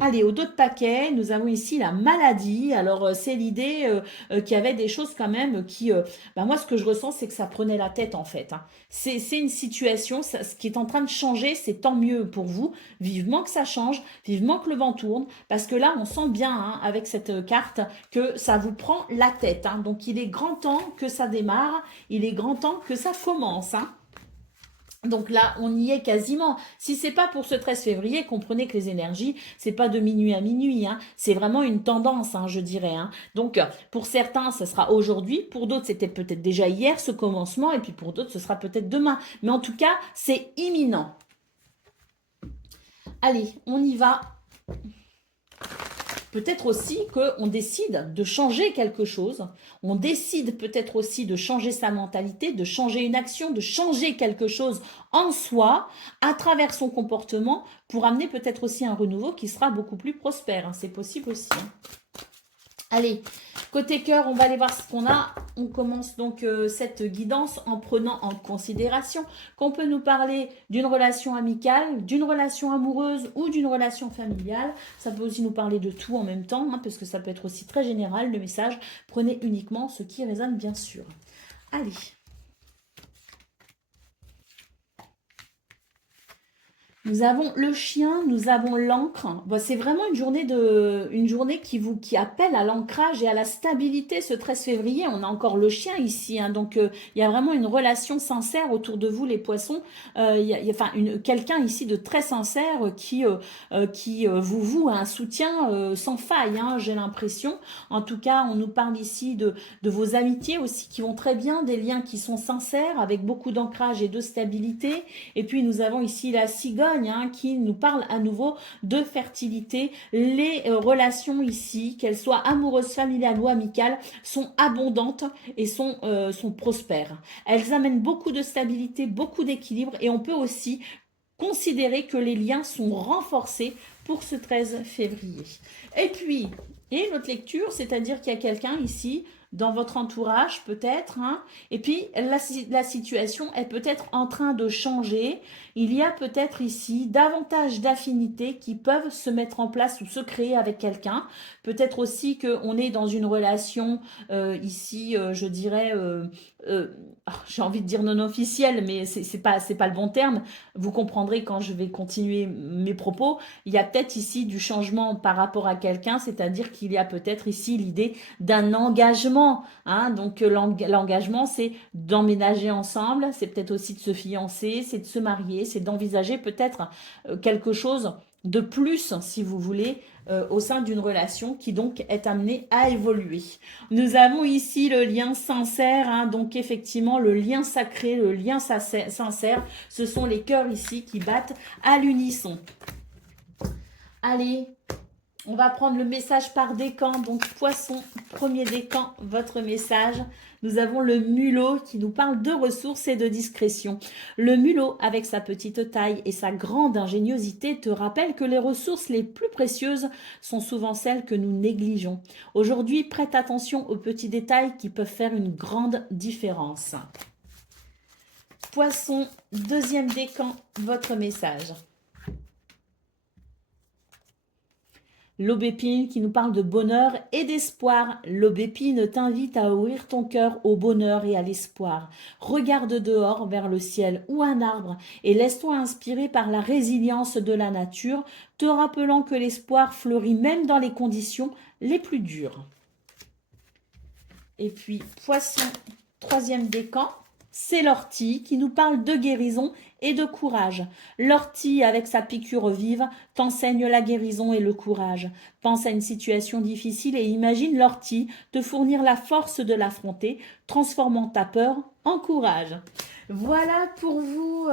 Allez, au dos de paquet, nous avons ici la maladie. Alors, c'est l'idée qu'il y avait des choses quand même qui... moi, ce que je ressens, c'est que ça prenait la tête, en fait. Hein. C'est une situation, ce qui est en train de changer, c'est tant mieux pour vous. Vivement que ça change, vivement que le vent tourne, parce que là, on sent bien, hein, avec cette carte, que ça vous prend la tête. Hein. Donc, il est grand temps que ça démarre, il est grand temps que ça commence. Hein. Donc là, on y est quasiment. Si c'est pas pour ce 13 février, comprenez que les énergies, c'est pas de minuit à minuit. Hein. C'est vraiment une tendance, hein, je dirais. Hein. Donc, pour certains, ce sera aujourd'hui. Pour d'autres, c'était peut-être déjà hier, ce commencement. Et puis pour d'autres, ce sera peut-être demain. Mais en tout cas, c'est imminent. Allez, on y va. Peut-être aussi qu'on décide de changer quelque chose. On décide peut-être aussi de changer sa mentalité, de changer une action, de changer quelque chose en soi à travers son comportement pour amener peut-être aussi un renouveau qui sera beaucoup plus prospère. Hein. C'est possible aussi. Hein. Allez, côté cœur, on va aller voir ce qu'on a. On commence donc cette guidance en prenant en considération qu'on peut nous parler d'une relation amicale, d'une relation amoureuse ou d'une relation familiale. Ça peut aussi nous parler de tout en même temps, hein, parce que ça peut être aussi très général, le message. Prenez uniquement ce qui résonne, bien sûr. Allez. Nous avons le chien, nous avons l'encre. Bon, c'est vraiment une journée qui appelle à l'ancrage et à la stabilité. Ce 13 février, on a encore le chien ici, hein, donc il y a vraiment une relation sincère autour de vous, les poissons. Quelqu'un ici de très sincère qui vous voue un soutien sans faille. Hein, j'ai l'impression. En tout cas, on nous parle ici de vos amitiés aussi qui vont très bien, des liens qui sont sincères avec beaucoup d'ancrage et de stabilité. Et puis nous avons ici la cigogne. Hein, qui nous parle à nouveau de fertilité. Les relations ici, qu'elles soient amoureuses, familiales ou amicales, sont abondantes et sont prospères. Elles amènent beaucoup de stabilité, beaucoup d'équilibre et on peut aussi considérer que les liens sont renforcés pour ce 13 février. Et puis, et notre lecture, c'est-à-dire qu'il y a quelqu'un ici dans votre entourage peut-être, hein, et puis la situation est peut-être en train de changer. Il y a peut-être ici davantage d'affinités qui peuvent se mettre en place ou se créer avec quelqu'un. Peut-être aussi qu'on est dans une relation ici, je dirais, j'ai envie de dire non officielle, mais c'est pas le bon terme. Vous comprendrez quand je vais continuer mes propos. Il y a peut-être ici du changement par rapport à quelqu'un, c'est-à-dire qu'il y a peut-être ici l'idée d'un engagement. Hein. Donc l'engagement, c'est d'emménager ensemble, c'est peut-être aussi de se fiancer, c'est de se marier, c'est d'envisager peut-être quelque chose de plus, si vous voulez, au sein d'une relation qui donc est amenée à évoluer. Nous avons ici le lien sincère, hein, donc effectivement le lien sacré, le lien sincère, ce sont les cœurs ici qui battent à l'unisson. Allez, on va prendre le message par décan. Donc, poisson, premier décan, votre message. Nous avons le mulot qui nous parle de ressources et de discrétion. Le mulot, avec sa petite taille et sa grande ingéniosité, te rappelle que les ressources les plus précieuses sont souvent celles que nous négligeons. Aujourd'hui, prête attention aux petits détails qui peuvent faire une grande différence. Poisson, deuxième décan, votre message. L'aubépine qui nous parle de bonheur et d'espoir. L'aubépine t'invite à ouvrir ton cœur au bonheur et à l'espoir. Regarde dehors vers le ciel ou un arbre et laisse-toi inspirer par la résilience de la nature, te rappelant que l'espoir fleurit même dans les conditions les plus dures. Et puis, poisson, troisième décan. C'est l'ortie qui nous parle de guérison et de courage. L'ortie, avec sa piqûre vive, t'enseigne la guérison et le courage. Pense à une situation difficile et imagine l'ortie te fournir la force de l'affronter, transformant ta peur en courage. Voilà pour vous,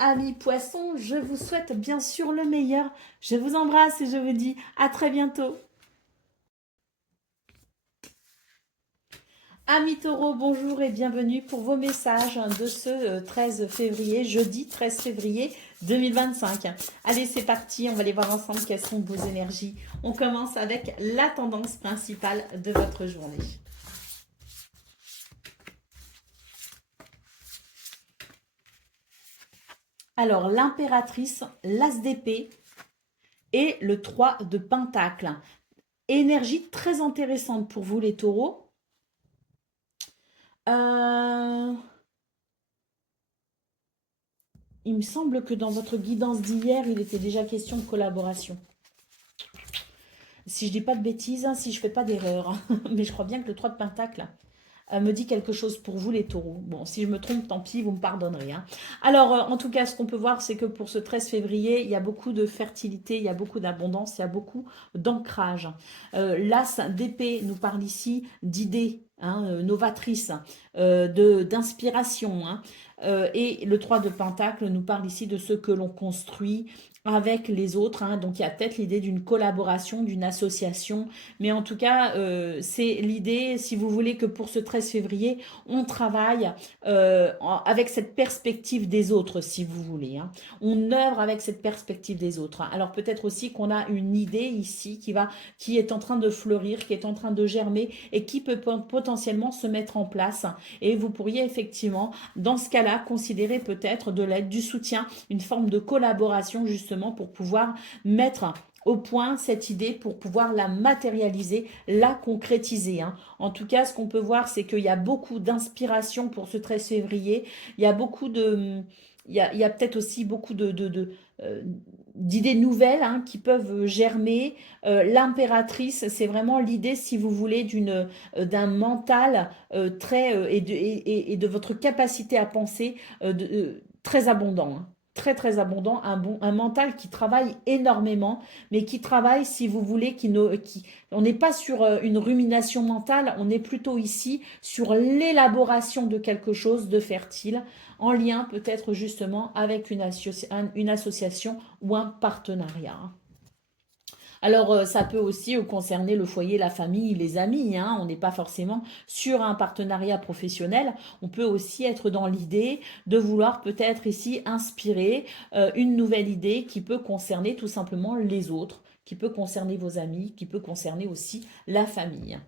amis poissons. Je vous souhaite bien sûr le meilleur. Je vous embrasse et je vous dis à très bientôt. Amis taureaux, bonjour et bienvenue pour vos messages de ce 13 février, jeudi 13 février 2025. Allez, c'est parti, on va aller voir ensemble quelles sont vos énergies. On commence avec la tendance principale de votre journée. Alors, l'impératrice, l'as d'épée, et le 3 de Pentacle. Énergie très intéressante pour vous les taureaux. Il me semble que dans votre guidance d'hier, il était déjà question de collaboration. Si je dis pas de bêtises, hein, si je fais pas d'erreur. Mais je crois bien que le 3 de Pentacle me dit quelque chose pour vous les taureaux. Bon, si je me trompe, tant pis, vous me pardonnerez. Hein. Alors, en tout cas, ce qu'on peut voir, c'est que pour ce 13 février, il y a beaucoup de fertilité, il y a beaucoup d'abondance, il y a beaucoup d'ancrage. L'As d'épée nous parle ici d'idées novatrices, d'inspiration. Hein. Et le 3 de Pentacle nous parle ici de ce que l'on construit avec les autres. Hein. Donc, il y a peut-être l'idée d'une collaboration, d'une association. Mais en tout cas, c'est l'idée, si vous voulez, que pour ce 13 février, on travaille avec cette perspective des autres, si vous voulez. Hein. On œuvre avec cette perspective des autres. Hein. Alors, peut-être aussi qu'on a une idée ici qui est en train de fleurir, qui est en train de germer et qui peut potentiellement se mettre en place. Et vous pourriez effectivement, dans ce cas-là, considérer peut-être de l'aide, du soutien, une forme de collaboration justement pour pouvoir mettre au point cette idée, pour pouvoir la matérialiser, la concrétiser. Hein. En tout cas, ce qu'on peut voir, c'est qu'il y a beaucoup d'inspiration pour ce 13 février. Il y a beaucoup de... Il y a peut-être aussi beaucoup d'idées nouvelles hein, qui peuvent germer. L'impératrice, c'est vraiment l'idée, si vous voulez, d'un mental très et de votre capacité à penser très abondant. Hein. Très très abondant, un mental qui travaille énormément, mais qui travaille, si vous voulez, on n'est pas sur une rumination mentale, on est plutôt ici sur l'élaboration de quelque chose de fertile, en lien peut-être justement avec une association ou un partenariat. Alors, ça peut aussi concerner le foyer, la famille, les amis. Hein. On n'est pas forcément sur un partenariat professionnel. On peut aussi être dans l'idée de vouloir peut-être ici inspirer une nouvelle idée qui peut concerner tout simplement les autres, qui peut concerner vos amis, qui peut concerner aussi la famille.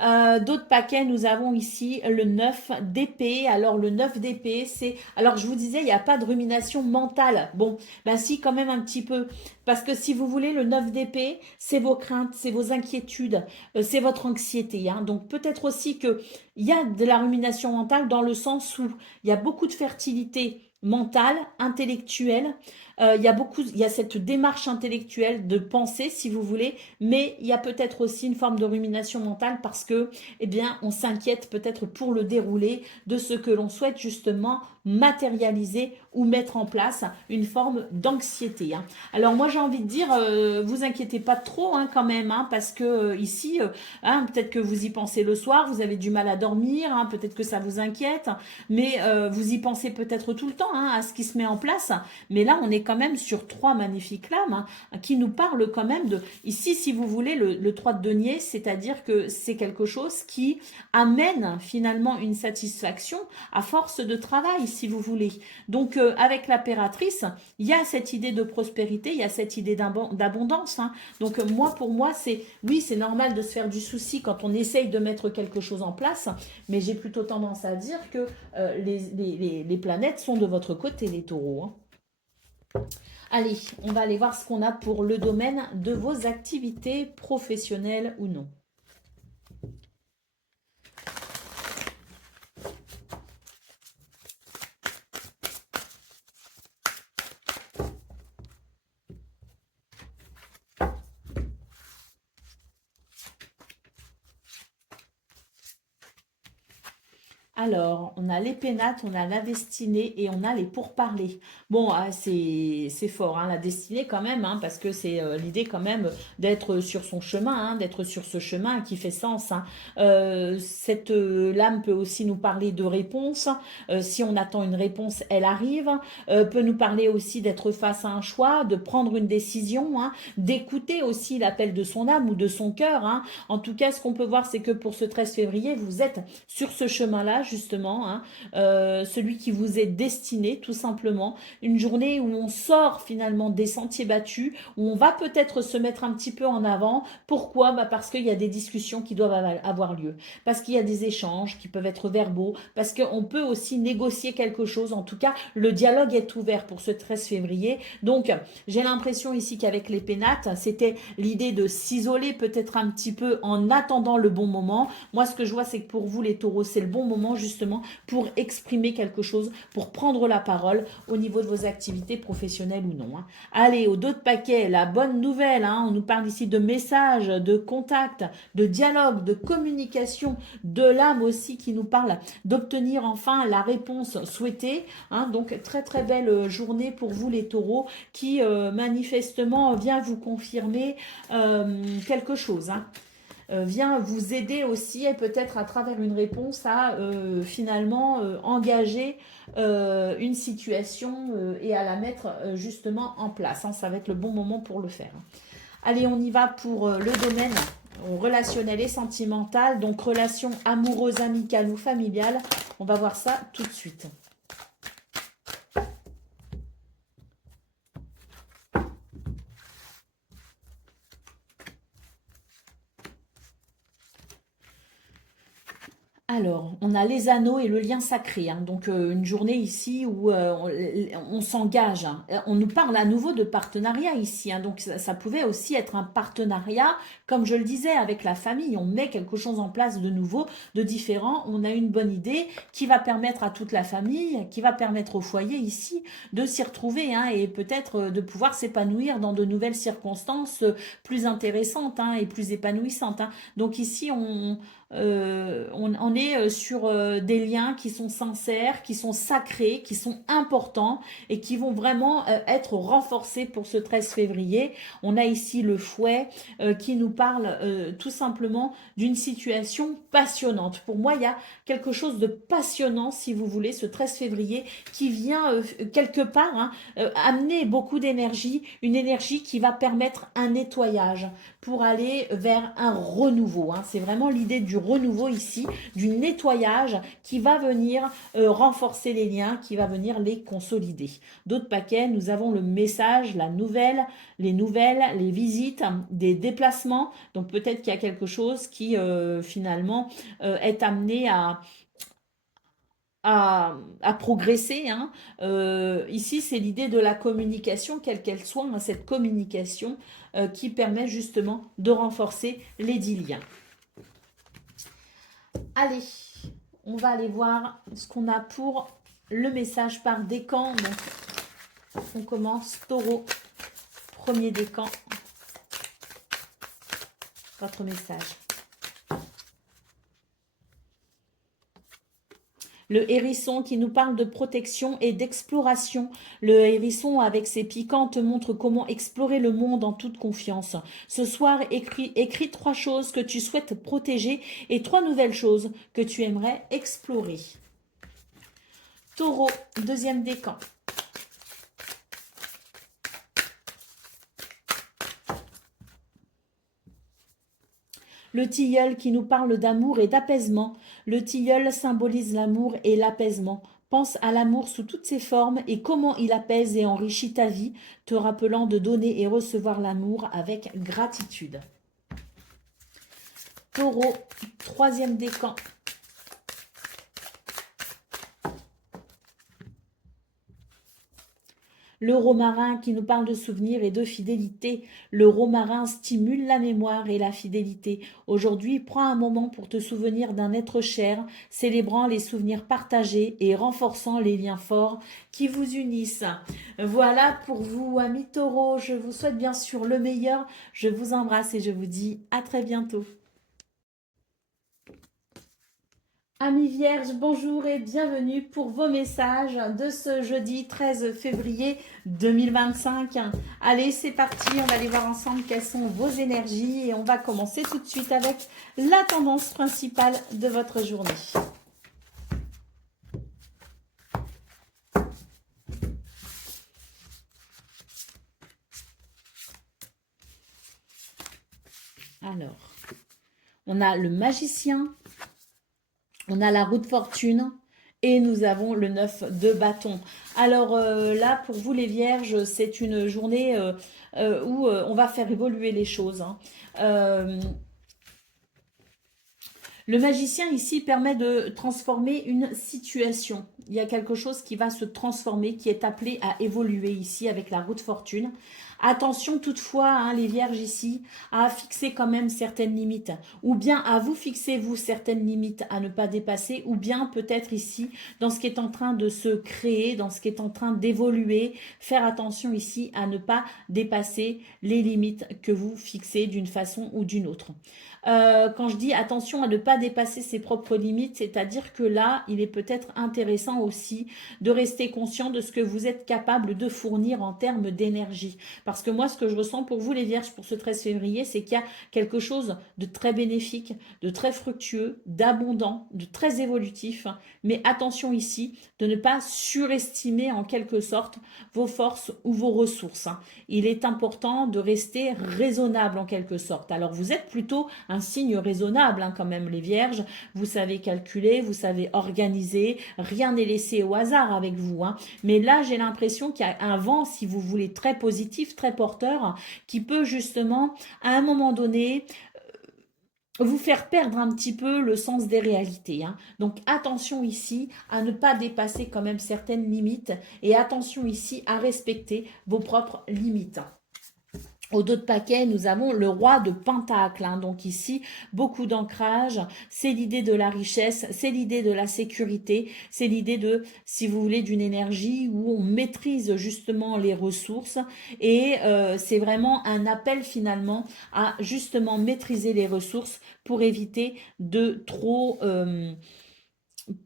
D'autres paquets, nous avons ici le 9 d'épée. Alors, le 9 d'épée, c'est... Alors, je vous disais, il n'y a pas de rumination mentale. Bon, ben si, quand même un petit peu. Parce que si vous voulez, le 9 d'épée, c'est vos craintes, c'est vos inquiétudes, c'est votre anxiété. Hein. Donc, peut-être aussi qu'il y a de la rumination mentale dans le sens où il y a beaucoup de fertilité mentale, intellectuelle. Il y a cette démarche intellectuelle de pensée, si vous voulez, mais il y a peut-être aussi une forme de rumination mentale parce que, eh bien, on s'inquiète peut-être pour le déroulé de ce que l'on souhaite justement matérialiser ou mettre en place une forme d'anxiété. Hein. Alors moi j'ai envie de dire, vous inquiétez pas trop hein, quand même, hein, parce que ici, hein, peut-être que vous y pensez le soir, vous avez du mal à dormir, hein, peut-être que ça vous inquiète, mais vous y pensez peut-être tout le temps hein, à ce qui se met en place. Mais là on est quand même sur 3 magnifiques lames hein, qui nous parlent quand même de... Ici si vous voulez le 3 de denier, c'est-à-dire que c'est quelque chose qui amène finalement une satisfaction à force de travail si vous voulez. Donc avec l'impératrice, il y a cette idée de prospérité, il y a cette idée d'abondance. Hein. Donc moi, pour moi, oui, c'est normal de se faire du souci quand on essaye de mettre quelque chose en place, mais j'ai plutôt tendance à dire que les planètes sont de votre côté, les taureaux. Hein. Allez, on va aller voir ce qu'on a pour le domaine de vos activités professionnelles ou non. Alors, on a les pénates, on a la destinée et on a les pourparlers. Bon, c'est fort, hein, la destinée quand même, hein, parce que c'est l'idée quand même d'être sur son chemin, hein, d'être sur ce chemin qui fait sens. Hein. Cette lame peut aussi nous parler de réponse. Si on attend une réponse, elle arrive. Peut nous parler aussi d'être face à un choix, de prendre une décision, hein, d'écouter aussi l'appel de son âme ou de son cœur. Hein. En tout cas, ce qu'on peut voir, c'est que pour ce 13 février, vous êtes sur ce chemin-là, justement, hein, celui qui vous est destiné tout simplement, une journée où on sort finalement des sentiers battus, où on va peut-être se mettre un petit peu en avant. Pourquoi? Bah parce qu'il y a des discussions qui doivent avoir lieu, parce qu'il y a des échanges qui peuvent être verbaux, parce qu'on peut aussi négocier quelque chose. En tout cas, le dialogue est ouvert pour ce 13 février. Donc, j'ai l'impression ici qu'avec les pénates, c'était l'idée de s'isoler peut-être un petit peu en attendant le bon moment. Moi, ce que je vois, c'est que pour vous, les taureaux, c'est le bon moment justement pour exprimer quelque chose, pour prendre la parole au niveau de vos activités professionnelles ou non. Hein. Allez, au dos de paquet, la bonne nouvelle, hein, on nous parle ici de messages, de contacts, de dialogue, de communication, de l'âme aussi qui nous parle d'obtenir enfin la réponse souhaitée. Hein. Donc, très très belle journée pour vous les taureaux qui manifestement vient vous confirmer quelque chose. Hein. Vient vous aider aussi et peut-être à travers une réponse à finalement engager une situation et à la mettre justement en place. Hein. Ça va être le bon moment pour le faire. Allez, on y va pour le domaine relationnel et sentimental, donc relation amoureuse, amicale ou familiale. On va voir ça tout de suite. Alors, on a les anneaux et le lien sacré. Hein. Donc, une journée ici où on s'engage. Hein. On nous parle à nouveau de partenariat ici. Hein. Donc, ça pouvait aussi être un partenariat, comme je le disais, avec la famille. On met quelque chose en place de nouveau, de différent. On a une bonne idée qui va permettre à toute la famille, qui va permettre au foyer ici de s'y retrouver hein, et peut-être de pouvoir s'épanouir dans de nouvelles circonstances plus intéressantes hein, et plus épanouissantes. Hein. Donc, ici, on est sur des liens qui sont sincères, qui sont sacrés, qui sont importants et qui vont vraiment être renforcés pour ce 13 février. On a ici le fouet qui nous parle tout simplement d'une situation passionnante. Pour moi, il y a quelque chose de passionnant, si vous voulez, ce 13 février qui vient quelque part hein, amener beaucoup d'énergie, une énergie qui va permettre un nettoyage pour aller vers un renouveau. Hein. C'est vraiment l'idée du renouveau ici, du nettoyage qui va venir renforcer les liens, qui va venir les consolider. D'autres paquets, nous avons le message, la nouvelle, les nouvelles, les visites, des déplacements. Donc peut-être qu'il y a quelque chose qui finalement est amené à progresser. Hein. Ici, c'est l'idée de la communication, quelle qu'elle soit, hein, cette communication qui permet justement de renforcer les dix liens. Allez, on va aller voir ce qu'on a pour le message par décan. Donc, on commence taureau, premier décan. Votre message. Le hérisson qui nous parle de protection et d'exploration. Le hérisson avec ses piquants te montre comment explorer le monde en toute confiance. Ce soir, écris 3 choses que tu souhaites protéger et 3 nouvelles choses que tu aimerais explorer. Taureau, deuxième décan. Le tilleul qui nous parle d'amour et d'apaisement. Le tilleul symbolise l'amour et l'apaisement. Pense à l'amour sous toutes ses formes et comment il apaise et enrichit ta vie, te rappelant de donner et recevoir l'amour avec gratitude. Taureau, troisième décan. Le romarin qui nous parle de souvenirs et de fidélité. Le romarin stimule la mémoire et la fidélité. Aujourd'hui, prends un moment pour te souvenir d'un être cher, célébrant les souvenirs partagés et renforçant les liens forts qui vous unissent. Voilà pour vous, amis taureaux. Je vous souhaite bien sûr le meilleur. Je vous embrasse et je vous dis à très bientôt. Amis vierges, bonjour et bienvenue pour vos messages de ce jeudi 13 février 2025. Allez, c'est parti, on va aller voir ensemble quelles sont vos énergies et on va commencer tout de suite avec la tendance principale de votre journée. Alors, on a le magicien, On a la roue de fortune et nous avons le 9 de bâton. Alors là, pour vous les vierges, c'est une journée où on va faire évoluer les choses. Hein. Le magicien ici permet de transformer une situation. Il y a quelque chose qui va se transformer, qui est appelé à évoluer ici avec la roue de fortune. Attention toutefois, hein, les vierges ici, à fixer quand même certaines limites. Ou bien à vous fixer, vous, certaines limites à ne pas dépasser. Ou bien peut-être ici, dans ce qui est en train de se créer, dans ce qui est en train d'évoluer, faire attention ici à ne pas dépasser les limites que vous fixez d'une façon ou d'une autre. Quand je dis attention à ne pas dépasser ses propres limites, c'est-à-dire que là, il est peut-être intéressant aussi de rester conscient de ce que vous êtes capable de fournir en termes d'énergie. Parce que moi, ce que je ressens pour vous les vierges pour ce 13 février, c'est qu'il y a quelque chose de très bénéfique, de très fructueux, d'abondant, de très évolutif. Mais attention ici de ne pas surestimer en quelque sorte vos forces ou vos ressources. Il est important de rester raisonnable en quelque sorte. Alors vous êtes plutôt un signe raisonnable hein, quand même les vierges. Vous savez calculer, vous savez organiser. Rien n'est laissé au hasard avec vous. Hein. Mais là, j'ai l'impression qu'il y a un vent, si vous voulez, très positif, très porteur, qui peut justement, à un moment donné, vous faire perdre un petit peu le sens des réalités. Hein. Donc attention ici à ne pas dépasser quand même certaines limites et attention ici à respecter vos propres limites. Au dos de paquet, nous avons le roi de Pentacle. Hein. Donc ici, beaucoup d'ancrage. C'est l'idée de la richesse, c'est l'idée de la sécurité, c'est l'idée de, si vous voulez, d'une énergie où on maîtrise justement les ressources. Et c'est vraiment un appel finalement à justement maîtriser les ressources pour éviter de trop...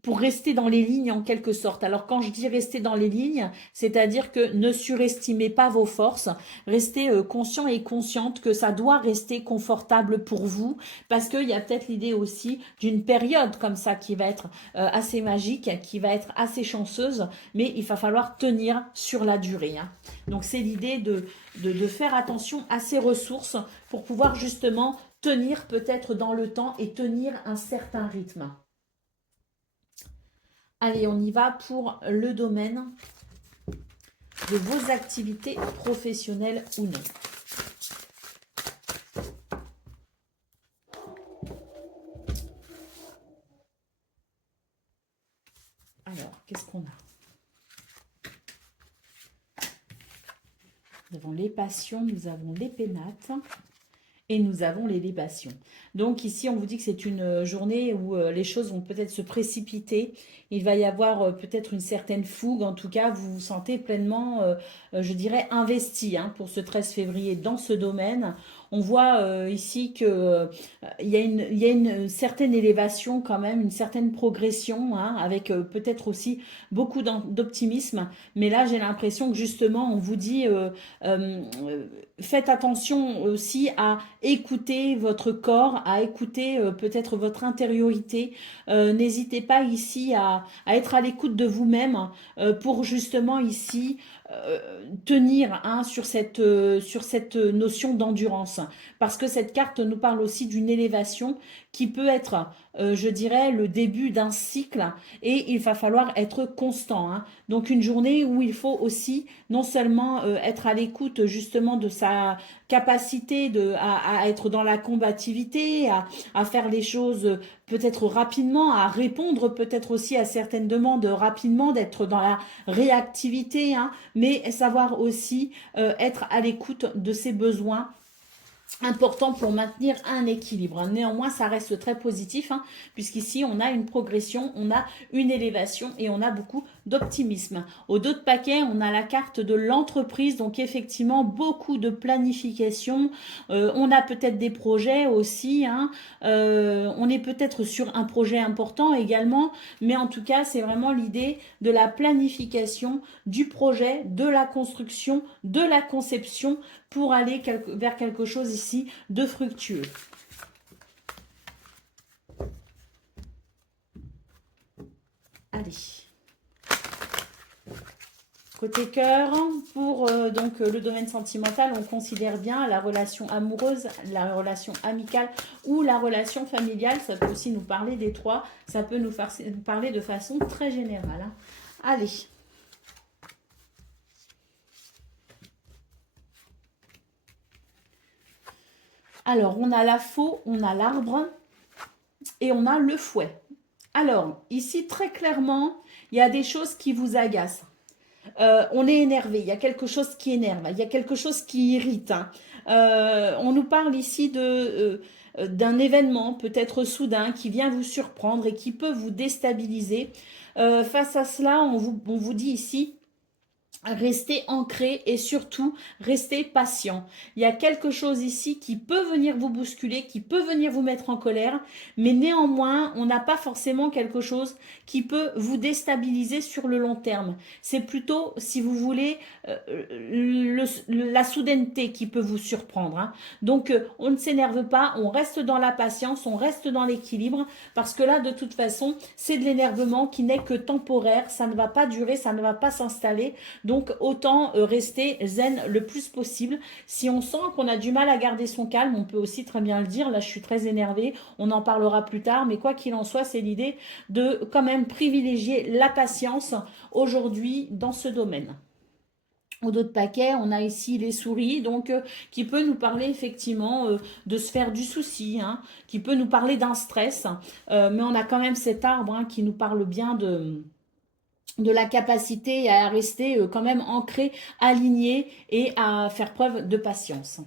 pour rester dans les lignes en quelque sorte. Alors quand je dis rester dans les lignes, c'est-à-dire que ne surestimez pas vos forces, restez conscient et consciente que ça doit rester confortable pour vous, parce qu'il y a peut-être l'idée aussi d'une période comme ça qui va être assez magique, qui va être assez chanceuse, mais il va falloir tenir sur la durée. Hein. Donc c'est l'idée de faire attention à ces ressources pour pouvoir justement tenir peut-être dans le temps et tenir un certain rythme. Allez, on y va pour le domaine de vos activités professionnelles ou non. Alors, qu'est-ce qu'on a? Nous avons les passions, nous avons les pénates et nous avons les libations. Donc ici, on vous dit que c'est une journée où les choses vont peut-être se précipiter. Il va y avoir peut-être une certaine fougue. En tout cas, vous vous sentez pleinement, je dirais, investi hein, pour ce 13 février dans ce domaine. On voit ici que il y a une certaine élévation quand même, une certaine progression, hein, avec peut-être aussi beaucoup d'optimisme. Mais là, j'ai l'impression que justement, on vous dit, faites attention aussi à écouter votre corps, à écouter peut-être votre intériorité. N'hésitez pas ici à être à l'écoute de vous-même pour justement ici tenir hein, sur cette notion d'endurance. Parce que cette carte nous parle aussi d'une élévation qui peut être, je dirais, le début d'un cycle et il va falloir être constant. Hein. Donc une journée où il faut aussi non seulement être à l'écoute justement de sa capacité à être dans la combativité, à faire les choses peut-être rapidement, à répondre peut-être aussi à certaines demandes rapidement, d'être dans la réactivité, hein, mais savoir aussi être à l'écoute de ses besoins important pour maintenir un équilibre. Néanmoins, ça reste très positif, hein, puisqu'ici, on a une progression, on a une élévation et on a beaucoup d'optimisme. Au dos de paquet, on a la carte de l'entreprise, donc effectivement, beaucoup de planification. On a peut-être des projets aussi. Hein, on est peut-être sur un projet important également, mais en tout cas, c'est vraiment l'idée de la planification du projet, de la construction, de la conception, pour aller vers quelque chose ici de fructueux. Allez. Côté cœur, pour donc le domaine sentimental, on considère bien la relation amoureuse, la relation amicale ou la relation familiale. Ça peut aussi nous parler des trois. Ça peut nous parler de façon très générale. Hein. Allez. Alors, on a la faux, on a l'arbre et on a le fouet. Alors, ici, très clairement, il y a des choses qui vous agacent. On est énervé, il y a quelque chose qui énerve, il y a quelque chose qui irrite. Hein. On nous parle ici d'un événement peut-être soudain qui vient vous surprendre et qui peut vous déstabiliser. Face à cela, on vous dit ici, restez ancré et surtout restez patient. Il y a quelque chose ici qui peut venir vous bousculer, qui peut venir vous mettre en colère, mais néanmoins, on n'a pas forcément quelque chose qui peut vous déstabiliser sur le long terme. C'est plutôt, si vous voulez, la soudaineté qui peut vous surprendre. Hein. Donc, on ne s'énerve pas, on reste dans la patience, on reste dans l'équilibre, parce que là, de toute façon, c'est de l'énervement qui n'est que temporaire, ça ne va pas durer, ça ne va pas s'installer. Donc, autant rester zen le plus possible. Si on sent qu'on a du mal à garder son calme, on peut aussi très bien le dire. Là, je suis très énervée. On en parlera plus tard. Mais quoi qu'il en soit, c'est l'idée de quand même privilégier la patience aujourd'hui dans ce domaine. Au dos de paquet, on a ici les souris, donc qui peut nous parler effectivement de se faire du souci, hein, qui peut nous parler d'un stress. Mais on a quand même cet arbre hein, qui nous parle bien de la capacité à rester quand même ancré, aligné et à faire preuve de patience.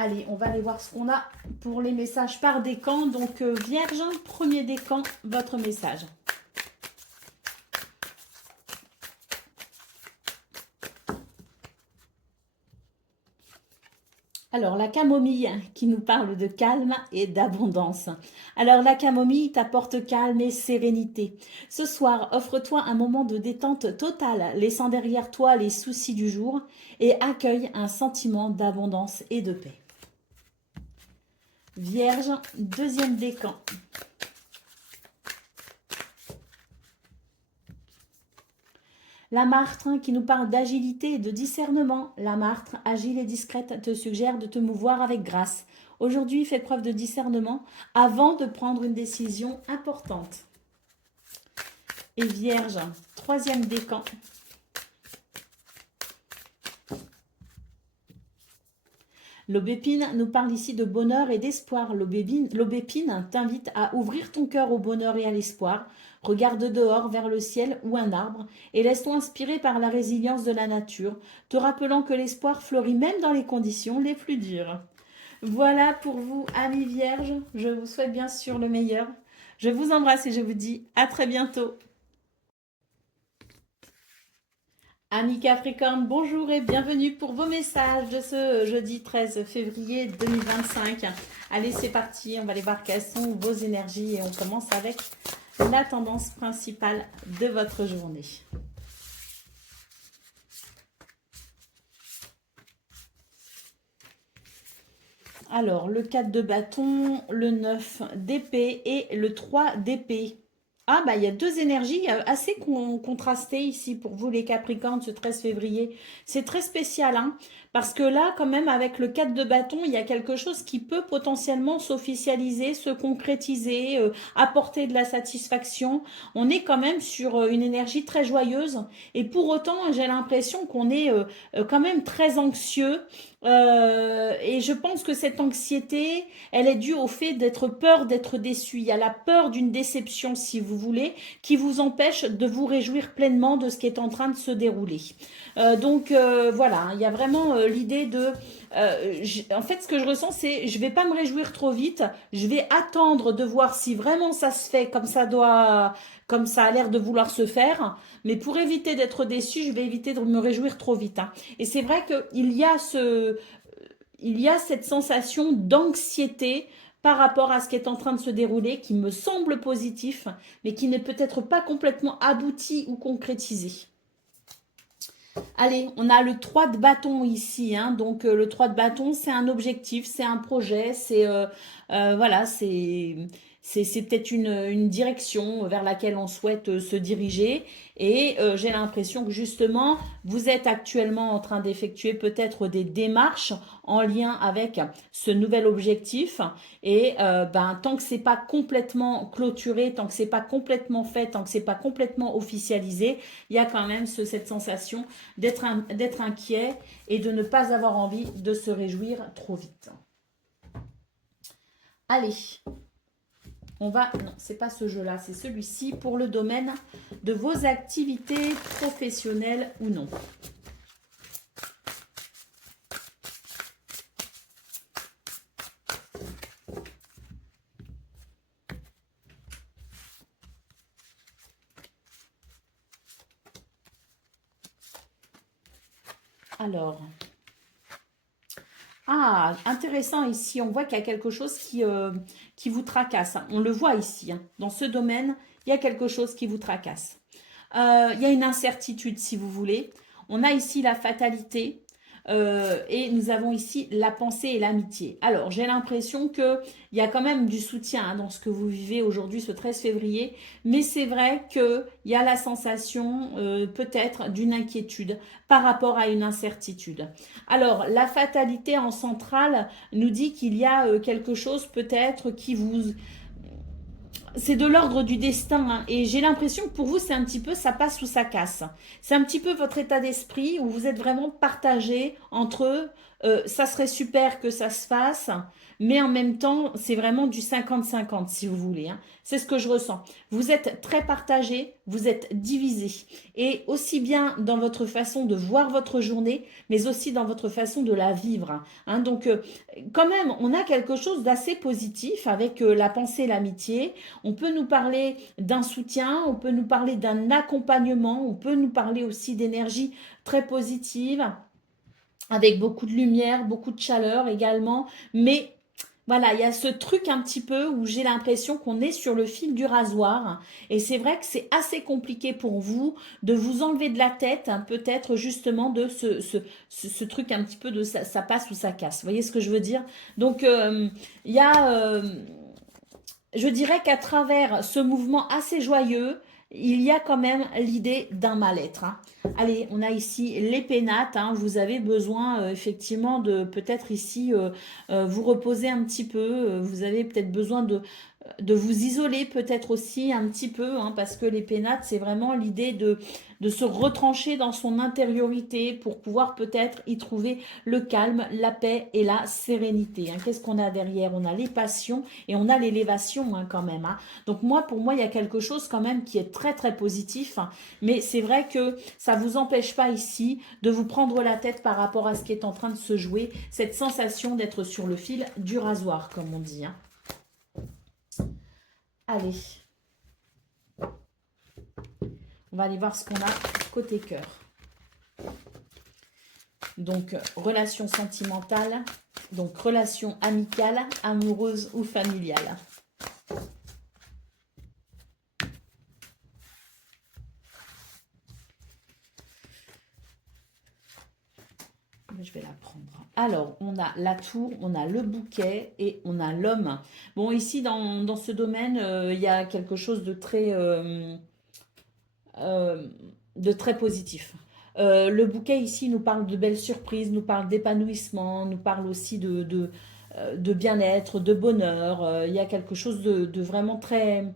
Allez, on va aller voir ce qu'on a pour les messages par décan. Donc, Vierge, premier décan, votre message. Alors, la camomille qui nous parle de calme et d'abondance. Alors, la camomille t'apporte calme et sérénité. Ce soir, offre-toi un moment de détente totale, laissant derrière toi les soucis du jour et accueille un sentiment d'abondance et de paix. Vierge, deuxième décan. La martre qui nous parle d'agilité et de discernement. La martre, agile et discrète, te suggère de te mouvoir avec grâce. Aujourd'hui, fais preuve de discernement avant de prendre une décision importante. Et Vierge, troisième décan. L'aubépine nous parle ici de bonheur et d'espoir. L'aubépine t'invite à ouvrir ton cœur au bonheur et à l'espoir. Regarde dehors vers le ciel ou un arbre et laisse-toi inspirer par la résilience de la nature, te rappelant que l'espoir fleurit même dans les conditions les plus dures. Voilà pour vous, amis vierges. Je vous souhaite bien sûr le meilleur. Je vous embrasse et je vous dis à très bientôt. Amis Capricorne, bonjour et bienvenue pour vos messages de ce jeudi 13 février 2025. Allez, c'est parti, on va aller voir quelles sont vos énergies et on commence avec la tendance principale de votre journée. Alors, le 4 de bâton, le 9 d'épée et le 3 d'épée. Ah, bah, il y a deux énergies assez contrastées ici pour vous, les Capricornes, ce 13 février. C'est très spécial, hein, parce que là, quand même, avec le 4 de bâton, il y a quelque chose qui peut potentiellement s'officialiser, se concrétiser, apporter de la satisfaction. On est quand même sur une énergie très joyeuse. Et pour autant, j'ai l'impression qu'on est quand même très anxieux. Et je pense que cette anxiété, elle est due au fait d'être peur d'être déçu. Il y a la peur d'une déception, si vous voulez, qui vous empêche de vous réjouir pleinement de ce qui est en train de se dérouler. Donc voilà, il y a vraiment l'idée de... en fait, ce que je ressens, c'est je vais pas me réjouir trop vite. Je vais attendre de voir si vraiment ça se fait comme ça a l'air de vouloir se faire. Mais pour éviter d'être déçu, je vais éviter de me réjouir trop vite. Hein. Et c'est vrai qu'il y a il y a cette sensation d'anxiété par rapport à ce qui est en train de se dérouler, qui me semble positif, mais qui n'est peut-être pas complètement abouti ou concrétisé. Allez, on a le 3 de bâton ici. Hein. Donc, le 3 de bâton, c'est un objectif, c'est un projet, c'est... voilà, c'est c'est peut-être une direction vers laquelle on souhaite se diriger. Et j'ai l'impression que justement, vous êtes actuellement en train d'effectuer peut-être des démarches en lien avec ce nouvel objectif. Et ben, tant que c'est pas complètement clôturé, tant que c'est pas complètement fait, tant que c'est pas complètement officialisé, il y a quand même cette sensation d'être inquiet et de ne pas avoir envie de se réjouir trop vite. Allez, on va... Non, c'est pas ce jeu-là, c'est celui-ci pour le domaine de vos activités professionnelles ou non. Alors, ah, intéressant ici, on voit qu'il y a quelque chose qui vous tracasse. On le voit ici, hein. Dans ce domaine, il y a quelque chose qui vous tracasse. Il y a une incertitude, si vous voulez. On a ici la fatalité et nous avons ici la pensée et l'amitié. Alors, j'ai l'impression qu'il y a quand même du soutien hein, dans ce que vous vivez aujourd'hui, ce 13 février. Mais c'est vrai qu'il y a la sensation peut-être d'une inquiétude par rapport à une incertitude. Alors, la fatalité en centrale nous dit qu'il y a quelque chose peut-être qui vous c'est de l'ordre du destin. Hein. Et j'ai l'impression que pour vous, c'est un petit peu ça passe ou ça casse. C'est un petit peu votre état d'esprit où vous êtes vraiment partagé entre ça serait super que ça se fasse, mais en même temps, c'est vraiment du 50-50 si vous voulez. Hein. C'est ce que je ressens. Vous êtes très partagé, vous êtes divisé. Et aussi bien dans votre façon de voir votre journée, mais aussi dans votre façon de la vivre. Hein. Donc, quand même, on a quelque chose d'assez positif avec la pensée et l'amitié. On peut nous parler d'un soutien, on peut nous parler d'un accompagnement, on peut nous parler aussi d'énergie très positive, avec beaucoup de lumière, beaucoup de chaleur également. Mais voilà, il y a ce truc un petit peu où j'ai l'impression qu'on est sur le fil du rasoir. Et c'est vrai que c'est assez compliqué pour vous de vous enlever de la tête, hein, peut-être justement de ce truc un petit peu de ça passe ou ça casse. Vous voyez ce que je veux dire? Donc, il y a... je dirais qu'à travers ce mouvement assez joyeux, il y a quand même l'idée d'un mal-être. Hein. Allez, on a ici les pénates. Hein. Vous avez besoin effectivement de peut-être ici vous reposer un petit peu. Vous avez peut-être besoin de vous isoler peut-être aussi un petit peu. Hein, parce que les pénates, c'est vraiment l'idée de se retrancher dans son intériorité pour pouvoir peut-être y trouver le calme, la paix et la sérénité. Hein. Qu'est-ce qu'on a derrière? On a les passions et on a l'élévation hein, quand même. Hein. Donc pour moi, il y a quelque chose quand même qui est très très positif. Hein. Mais c'est vrai que ça ne vous empêche pas ici de vous prendre la tête par rapport à ce qui est en train de se jouer. Cette sensation d'être sur le fil du rasoir, comme on dit. Hein. Allez. On va aller voir ce qu'on a côté cœur. Donc, relation sentimentale, donc relation amicale, amoureuse ou familiale. Je vais la prendre. Alors, on a la tour, on a le bouquet et on a l'homme. Bon, ici, dans ce domaine, il y a quelque chose de très positif. Le bouquet ici nous parle de belles surprises, nous parle d'épanouissement, nous parle aussi de bien-être, de bonheur. Il y a quelque chose de vraiment très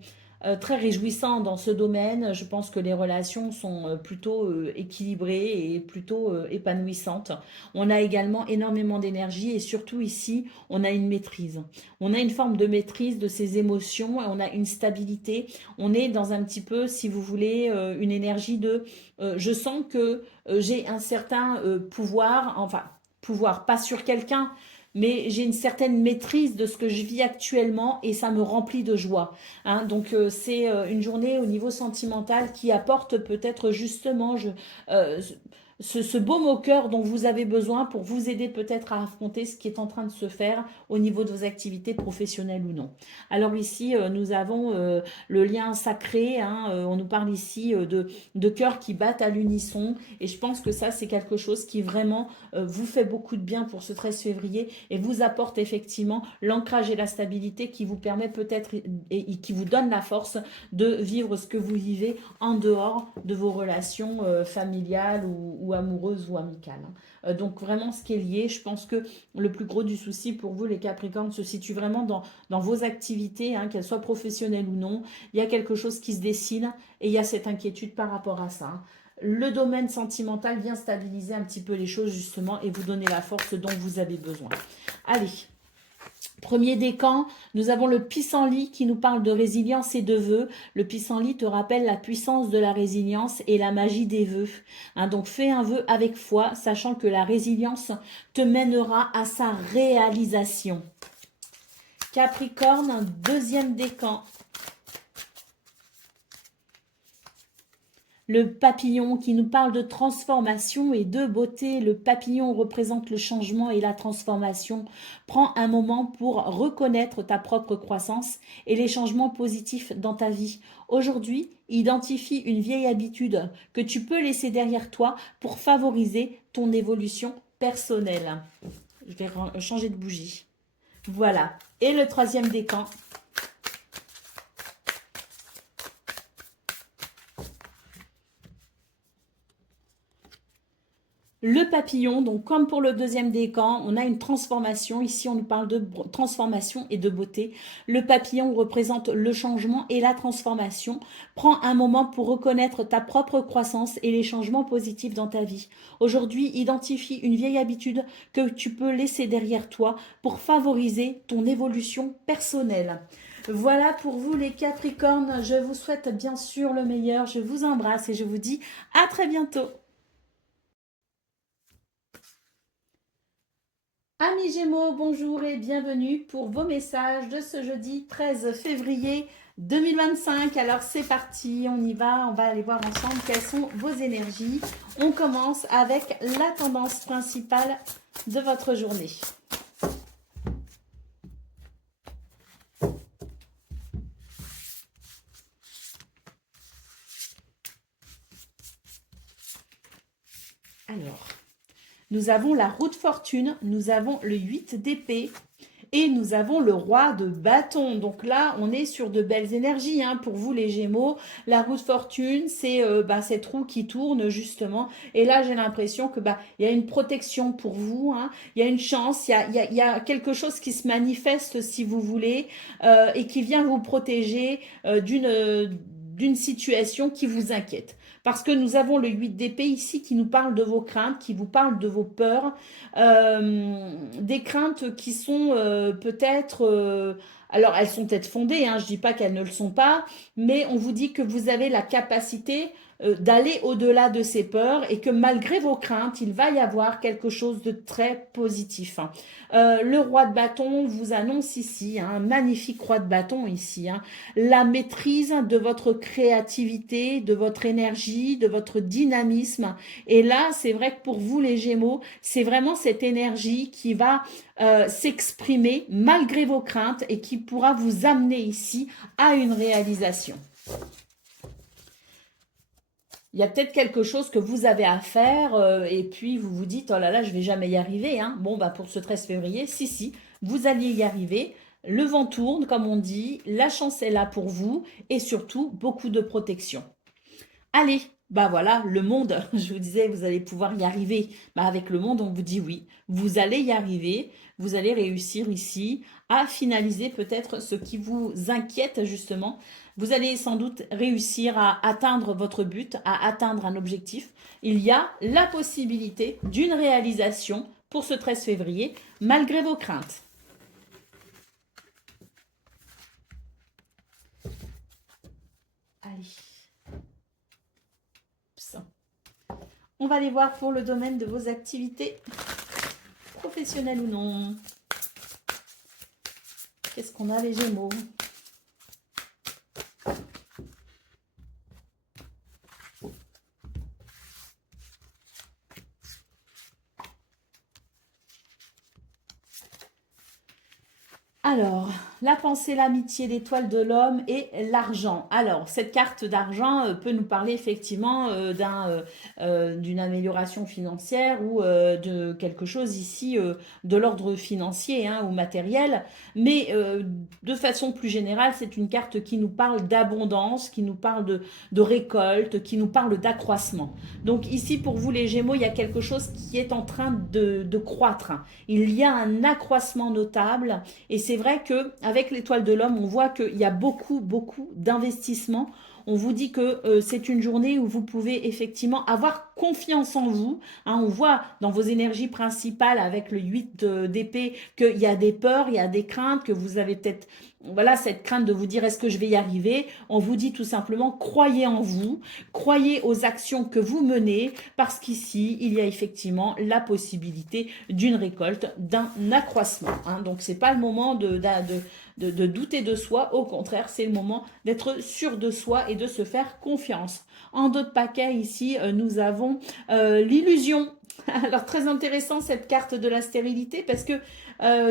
réjouissant dans ce domaine. Je pense que les relations sont plutôt équilibrées et plutôt épanouissantes. On a également énormément d'énergie et surtout ici, on a une maîtrise. On a une forme de maîtrise de ses émotions et on a une stabilité. On est dans un petit peu, si vous voulez, une énergie de je sens que j'ai un certain pouvoir, enfin pouvoir, pas sur quelqu'un, mais j'ai une certaine maîtrise de ce que je vis actuellement et ça me remplit de joie. Hein. Donc c'est une journée au niveau sentimental qui apporte peut-être justement ce baume au cœur dont vous avez besoin pour vous aider peut-être à affronter ce qui est en train de se faire au niveau de vos activités professionnelles ou non. Alors ici, nous avons le lien sacré, hein, on nous parle ici de cœurs qui battent à l'unisson et je pense que ça, c'est quelque chose qui vraiment vous fait beaucoup de bien pour ce 13 février et vous apporte effectivement l'ancrage et la stabilité qui vous permet peut-être et qui vous donne la force de vivre ce que vous vivez en dehors de vos relations familiales ou amoureuses ou amicales. Hein. Donc vraiment ce qui est lié, je pense que le plus gros du souci pour vous les Capricornes se situe vraiment dans vos activités, hein, qu'elles soient professionnelles ou non. Il y a quelque chose qui se dessine et il y a cette inquiétude par rapport à ça. Hein. Le domaine sentimental vient stabiliser un petit peu les choses justement et vous donner la force dont vous avez besoin. Allez, premier décan, nous avons le pissenlit qui nous parle de résilience et de vœux. Le pissenlit te rappelle la puissance de la résilience et la magie des vœux. Hein, donc fais un vœu avec foi, sachant que la résilience te mènera à sa réalisation. Capricorne, deuxième décan. Le papillon qui nous parle de transformation et de beauté. Le papillon représente le changement et la transformation. Prends un moment pour reconnaître ta propre croissance et les changements positifs dans ta vie. Aujourd'hui, identifie une vieille habitude que tu peux laisser derrière toi pour favoriser ton évolution personnelle. Je vais changer de bougie. Voilà. Et le troisième décan. Le papillon, donc comme pour le deuxième décan, on a une transformation. Ici, on nous parle de transformation et de beauté. Le papillon représente le changement et la transformation. Prends un moment pour reconnaître ta propre croissance et les changements positifs dans ta vie. Aujourd'hui, identifie une vieille habitude que tu peux laisser derrière toi pour favoriser ton évolution personnelle. Voilà pour vous les Capricornes. Je vous souhaite bien sûr le meilleur. Je vous embrasse et je vous dis à très bientôt. Amis Gémeaux, bonjour et bienvenue pour vos messages de ce jeudi 13 février 2025. Alors c'est parti, on y va, on va aller voir ensemble quelles sont vos énergies. On commence avec la tendance principale de votre journée. Alors, nous avons la roue de fortune, nous avons le 8 d'épée et nous avons le roi de bâton. Donc là, on est sur de belles énergies hein, pour vous les Gémeaux. La roue de fortune, c'est cette roue qui tourne justement. Et là, j'ai l'impression que y a une protection pour vous. Hein. Il y a une chance, il y a quelque chose qui se manifeste si vous voulez et qui vient vous protéger d'une situation qui vous inquiète. Parce que nous avons le 8 d'épée ici qui nous parle de vos craintes, qui vous parle de vos peurs, des craintes qui sont peut-être... alors, elles sont peut-être fondées, hein, je ne dis pas qu'elles ne le sont pas, mais on vous dit que vous avez la capacité d'aller au-delà de ces peurs et que malgré vos craintes, il va y avoir quelque chose de très positif. Hein. Le roi de bâton vous annonce ici, un magnifique roi de bâton ici, hein, la maîtrise de votre créativité, de votre énergie, de votre dynamisme. Et là, c'est vrai que pour vous les Gémeaux, c'est vraiment cette énergie qui va s'exprimer malgré vos craintes et qui pourra vous amener ici à une réalisation. Il y a peut-être quelque chose que vous avez à faire et puis vous vous dites « Oh là là, je vais jamais y arriver. Hein. » Bon, pour ce 13 février, si, vous alliez y arriver. Le vent tourne, comme on dit, la chance est là pour vous et surtout beaucoup de protection. Allez, voilà, le monde, je vous disais, vous allez pouvoir y arriver. Avec le monde, on vous dit oui, vous allez y arriver, vous allez réussir ici à finaliser peut-être ce qui vous inquiète justement. Vous allez sans doute réussir à atteindre votre but, à atteindre un objectif. Il y a la possibilité d'une réalisation pour ce 13 février, malgré vos craintes. Allez. On va aller voir pour le domaine de vos activités professionnelles ou non. Qu'est-ce qu'on a les Gémeaux? Alors, la pensée, l'amitié, l'étoile de l'homme et l'argent. Alors, cette carte d'argent peut nous parler effectivement d'une amélioration financière ou de quelque chose ici de l'ordre financier hein, ou matériel. Mais de façon plus générale, c'est une carte qui nous parle d'abondance, qui nous parle de récolte, qui nous parle d'accroissement. Donc ici, pour vous les Gémeaux, il y a quelque chose qui est en train de croître. Il y a un accroissement notable et c'est vrai qu'avec l'étoile de l'homme, on voit qu'il y a beaucoup d'investissements. On vous dit que c'est une journée où vous pouvez effectivement avoir confiance en vous. Hein, on voit dans vos énergies principales avec le 8 d'épée qu'il y a des peurs, il y a des craintes, que vous avez peut-être voilà cette crainte de vous dire est-ce que je vais y arriver. On vous dit tout simplement croyez en vous, croyez aux actions que vous menez parce qu'ici il y a effectivement la possibilité d'une récolte, d'un accroissement. Hein. Donc c'est pas le moment de douter de soi, au contraire c'est le moment d'être sûr de soi et de se faire confiance. En d'autres paquets ici nous avons l'illusion. Alors très intéressant cette carte de la stérilité parce que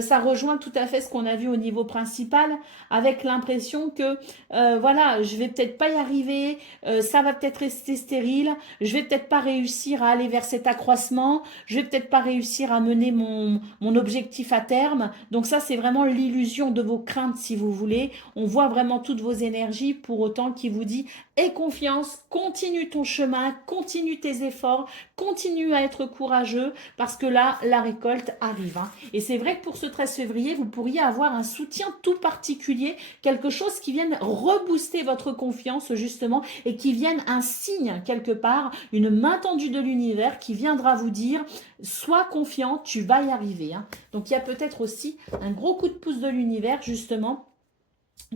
ça rejoint tout à fait ce qu'on a vu au niveau principal avec l'impression que voilà, je vais peut-être pas y arriver, ça va peut-être rester stérile, je vais peut-être pas réussir à aller vers cet accroissement, je vais peut-être pas réussir à mener mon objectif à terme. Donc ça, c'est vraiment l'illusion de vos craintes si vous voulez. On voit vraiment toutes vos énergies pour autant qui vous dit aie confiance, continue ton chemin, continue tes efforts, continue à être courageux parce que là, la récolte arrive. Hein. Et c'est vrai que pour ce 13 février, vous pourriez avoir un soutien tout particulier, quelque chose qui vienne rebooster votre confiance justement et qui vienne un signe quelque part, une main tendue de l'univers qui viendra vous dire sois confiant, tu vas y arriver. Hein. Donc il y a peut-être aussi un gros coup de pouce de l'univers justement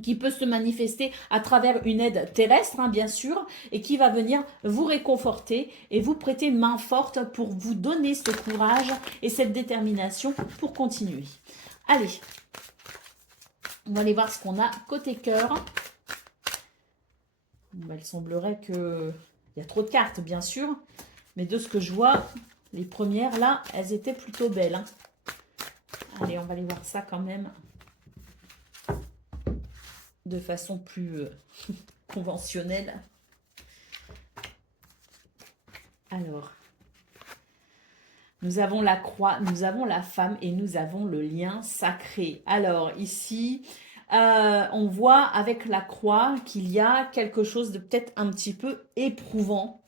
qui peut se manifester à travers une aide terrestre, hein, bien sûr, et qui va venir vous réconforter et vous prêter main forte pour vous donner ce courage et cette détermination pour continuer. Allez, on va aller voir ce qu'on a côté cœur. Il semblerait qu'il y a trop de cartes, bien sûr, mais de ce que je vois, les premières, là, elles étaient plutôt belles. Hein. Allez, on va aller voir ça quand même de façon plus conventionnelle. Alors, nous avons la croix, nous avons la femme et nous avons le lien sacré. Alors ici, on voit avec la croix qu'il y a quelque chose de peut-être un petit peu éprouvant.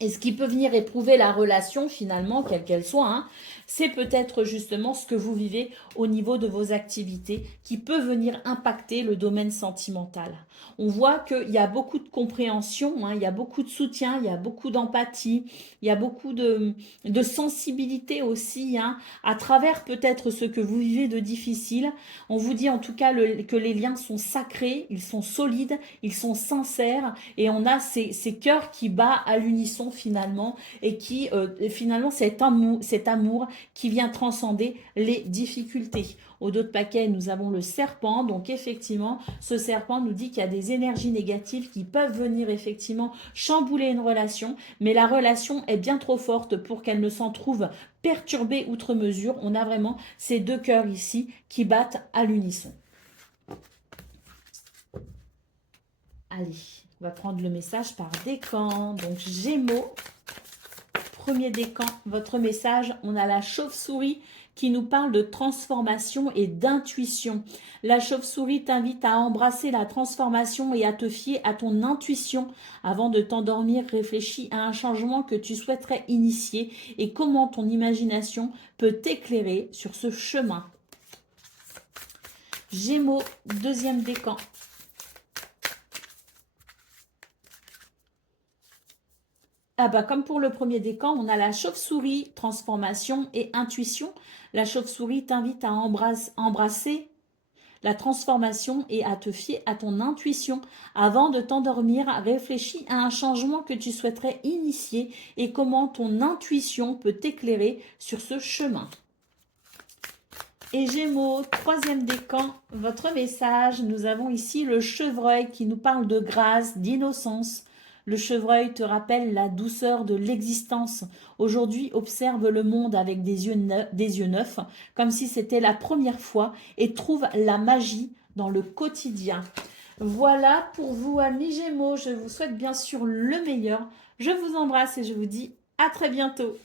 Et ce qui peut venir éprouver la relation, finalement, quelle qu'elle soit, hein, c'est peut-être justement ce que vous vivez au niveau de vos activités qui peut venir impacter le domaine sentimental. On voit qu'il y a beaucoup de compréhension, hein, il y a beaucoup de soutien, il y a beaucoup d'empathie, il y a beaucoup de sensibilité aussi, hein, à travers peut-être ce que vous vivez de difficile. On vous dit en tout cas que les liens sont sacrés, ils sont solides, ils sont sincères et on a ces cœurs qui battent à l'unisson finalement et qui finalement cet amour qui vient transcender les difficultés. Au dos de paquet, nous avons le serpent. Donc effectivement, ce serpent nous dit qu'il y a des énergies négatives qui peuvent venir effectivement chambouler une relation, mais la relation est bien trop forte pour qu'elle ne s'en trouve perturbée outre mesure. On a vraiment ces deux cœurs ici qui battent à l'unisson. Allez, on va prendre le message par décan. Donc Gémeaux, premier décan, votre message, on a la chauve-souris qui nous parle de transformation et d'intuition. La chauve-souris t'invite à embrasser la transformation et à te fier à ton intuition. Avant de t'endormir, réfléchis à un changement que tu souhaiterais initier et comment ton imagination peut t'éclairer sur ce chemin. Gémeaux, deuxième décan. Ah bah, comme pour le premier décan, on a la chauve-souris, transformation et intuition. La chauve-souris t'invite à embrasser la transformation et à te fier à ton intuition. Avant de t'endormir, réfléchis à un changement que tu souhaiterais initier et comment ton intuition peut t'éclairer sur ce chemin. Et Gémeaux, troisième décan, votre message. Nous avons ici le chevreuil qui nous parle de grâce, d'innocence, Le chevreuil te rappelle la douceur de l'existence. Aujourd'hui, observe le monde avec des yeux neufs, comme si c'était la première fois, et trouve la magie dans le quotidien. Voilà pour vous, amis Gémeaux. Je vous souhaite bien sûr le meilleur. Je vous embrasse et je vous dis à très bientôt.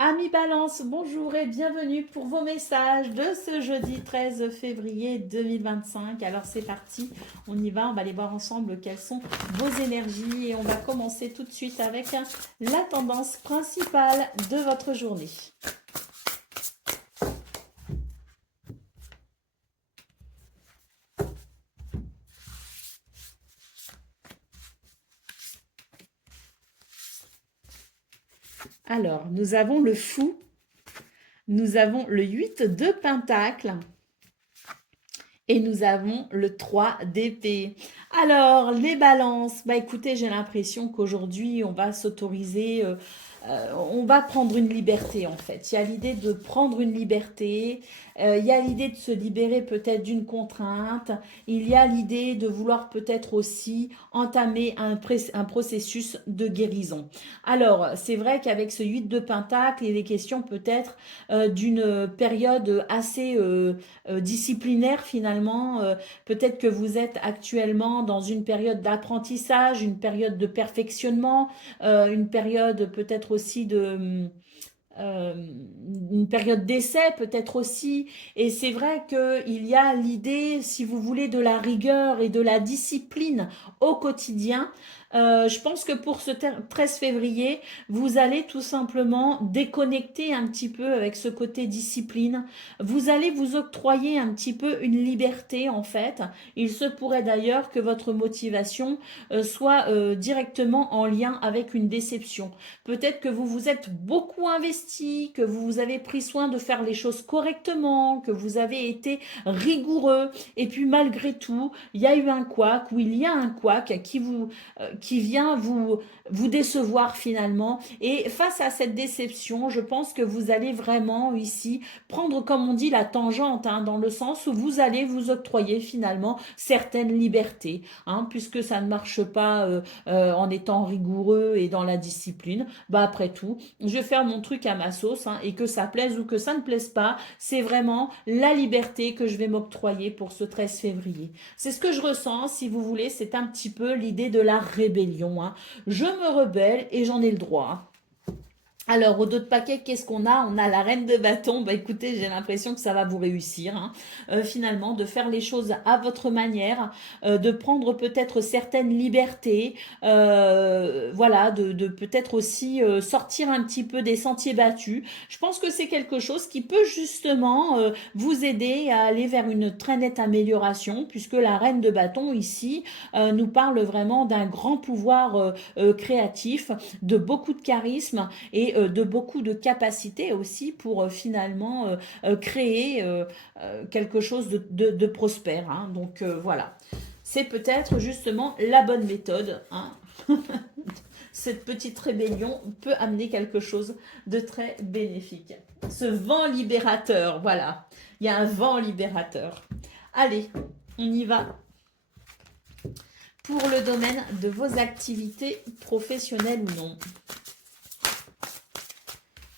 Amis Balance, bonjour et bienvenue pour vos messages de ce jeudi 13 février 2025. Alors c'est parti, on y va, on va aller voir ensemble quelles sont vos énergies et on va commencer tout de suite avec la tendance principale de votre journée. Alors, nous avons le fou, nous avons le 8 de pentacle et nous avons le 3 d'épée. Alors, les balances, bah écoutez, j'ai l'impression qu'aujourd'hui, on va s'autoriser, on va prendre une liberté en fait. Il y a l'idée de prendre une liberté, il y a l'idée de se libérer peut-être d'une contrainte, il y a l'idée de vouloir peut-être aussi entamer un processus de guérison. Alors, c'est vrai qu'avec ce 8 de pentacle, il est question peut-être d'une période assez disciplinaire finalement. Peut-être que vous êtes actuellement dans une période d'apprentissage, une période de perfectionnement, une période peut-être aussi de euh, une période d'essai peut-être aussi. Et c'est vrai qu'il y a l'idée, si vous voulez, de la rigueur et de la discipline au quotidien. Je pense que pour ce 13 février, vous allez tout simplement déconnecter un petit peu avec ce côté discipline. Vous allez vous octroyer un petit peu une liberté en fait. Il se pourrait d'ailleurs que votre motivation soit directement en lien avec une déception. Peut-être que vous vous êtes beaucoup investi, que vous vous avez pris soin de faire les choses correctement, que vous avez été rigoureux. Et puis malgré tout, il y a eu un couac ou il y a un couac qui vient vous décevoir finalement. Et face à cette déception, je pense que vous allez vraiment ici prendre, comme on dit, la tangente, hein, dans le sens où vous allez vous octroyer finalement certaines libertés, hein, puisque ça ne marche pas en étant rigoureux et dans la discipline. Bah après tout, je vais faire mon truc à ma sauce, hein, et que ça plaise ou que ça ne plaise pas, c'est vraiment la liberté que je vais m'octroyer pour ce 13 février. C'est ce que je ressens, si vous voulez, c'est un petit peu l'idée de la rébellion, hein. Je me rebelle et j'en ai le droit. Alors, au dos de paquet, qu'est-ce qu'on a? On a la reine de bâton. Bah écoutez, j'ai l'impression que ça va vous réussir, hein. Finalement, de faire les choses à votre manière, de prendre peut-être certaines libertés, voilà, de peut-être aussi sortir un petit peu des sentiers battus. Je pense que c'est quelque chose qui peut justement vous aider à aller vers une très nette amélioration, puisque la reine de bâton ici nous parle vraiment d'un grand pouvoir créatif, de beaucoup de charisme et de beaucoup de capacités aussi pour finalement créer quelque chose de prospère, hein. Donc voilà, c'est peut-être justement la bonne méthode, hein. Cette petite rébellion peut amener quelque chose de très bénéfique. Ce vent libérateur, voilà, il y a un vent libérateur. Allez, on y va pour le domaine de vos activités professionnelles ou non.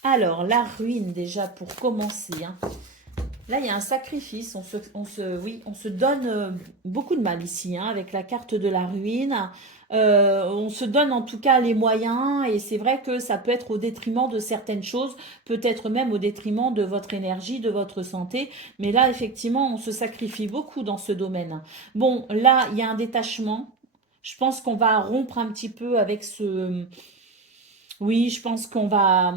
Alors, la ruine déjà pour commencer, hein. Là, il y a un sacrifice. Oui, on se donne beaucoup de mal ici, hein, avec la carte de la ruine. On se donne en tout cas les moyens et c'est vrai que ça peut être au détriment de certaines choses, peut-être même au détriment de votre énergie, de votre santé. Mais là, effectivement, on se sacrifie beaucoup dans ce domaine. Bon, là, il y a un détachement. Je pense qu'on va rompre un petit peu avec ce... Oui, je pense qu'on va...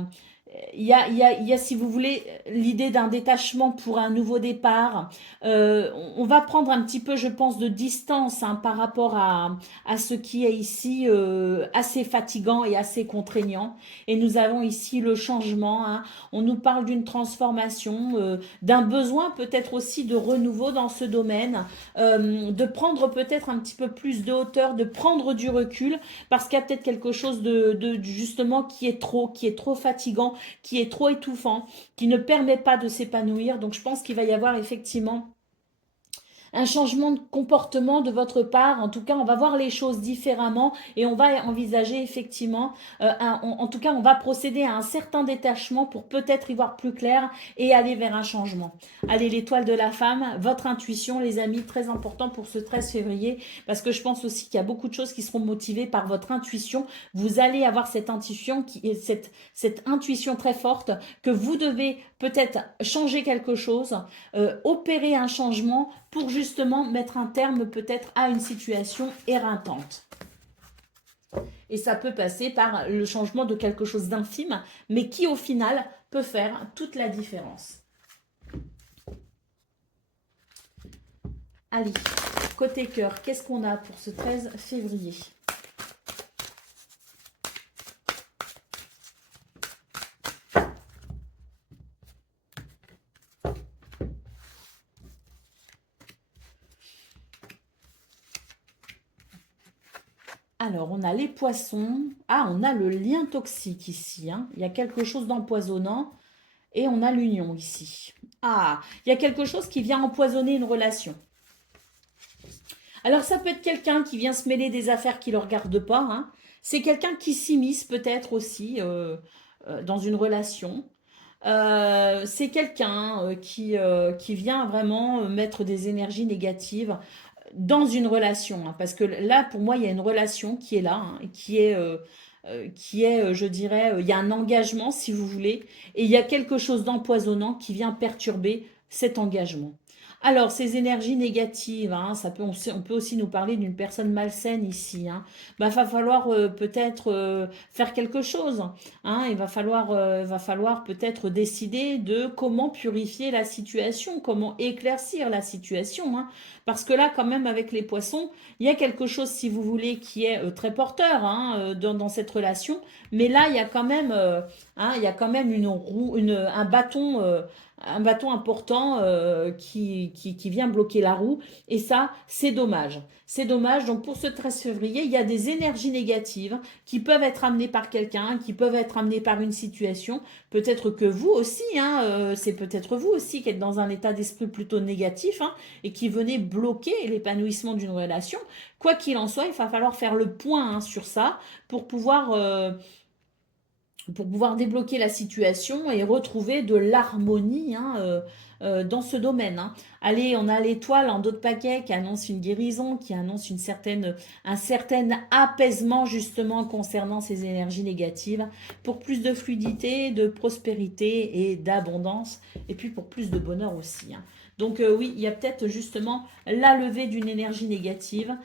il y a, si vous voulez, l'idée d'un détachement pour un nouveau départ. On va prendre un petit peu, je pense, de distance, hein, par rapport à ce qui est ici assez fatigant et assez contraignant. Et nous avons ici le changement, hein. On nous parle d'une transformation, d'un besoin peut-être aussi de renouveau dans ce domaine, de prendre peut-être un petit peu plus de hauteur, de prendre du recul, parce qu'il y a peut-être quelque chose de justement qui est trop fatigant, qui est trop étouffant, qui ne permet pas de s'épanouir. Donc je pense qu'il va y avoir effectivement un changement de comportement de votre part. En tout cas, on va voir les choses différemment et on va envisager effectivement, en tout cas, on va procéder à un certain détachement pour peut-être y voir plus clair et aller vers un changement. Allez, l'étoile de la femme, votre intuition, les amis, très important pour ce 13 février, parce que je pense aussi qu'il y a beaucoup de choses qui seront motivées par votre intuition. Vous allez avoir cette intuition, cette intuition très forte que vous devez peut-être changer quelque chose, opérer un changement pour justement mettre un terme peut-être à une situation éreintante. Et ça peut passer par le changement de quelque chose d'infime, mais qui au final peut faire toute la différence. Allez, côté cœur, qu'est-ce qu'on a pour ce 13 février ? Alors, on a les poissons. Ah, on a le lien toxique ici. Hein. Il y a quelque chose d'empoisonnant. Et on a l'union ici. Ah, il y a quelque chose qui vient empoisonner une relation. Alors, ça peut être quelqu'un qui vient se mêler des affaires qui ne le regardent pas. Hein. C'est quelqu'un qui s'immisce peut-être aussi dans une relation. C'est quelqu'un qui vient vraiment mettre des énergies négatives dans une relation. Hein, parce que là, pour moi, il y a une relation qui est là, hein, je dirais, il y a un engagement, si vous voulez, et il y a quelque chose d'empoisonnant qui vient perturber cet engagement. Alors, ces énergies négatives, hein, on peut aussi nous parler d'une personne malsaine ici. Hein. Bah, va falloir peut-être faire quelque chose. Hein. Il va falloir peut-être décider de comment purifier la situation, comment éclaircir la situation. Hein. Parce que là, quand même, avec les poissons, il y a quelque chose, si vous voulez, qui est très porteur hein, dans cette relation. Mais là, il y a quand même, il y a quand même un bâton important qui vient bloquer la roue. Et ça, c'est dommage. C'est dommage. Donc, pour ce 13 février, il y a des énergies négatives qui peuvent être amenées par quelqu'un, qui peuvent être amenées par une situation. Peut-être que vous aussi, hein, c'est peut-être vous aussi qui êtes dans un état d'esprit plutôt négatif hein, et qui venez bloquer l'épanouissement d'une relation. Quoi qu'il en soit, il va falloir faire le point hein, sur ça pour pouvoir débloquer la situation et retrouver de l'harmonie hein, dans ce domaine. Hein. Allez, on a l'étoile en dos de paquet qui annonce une guérison, qui annonce un certain apaisement justement concernant ces énergies négatives, pour plus de fluidité, de prospérité et d'abondance, et puis pour plus de bonheur aussi. Hein. Donc oui, il y a peut-être justement la levée d'une énergie négative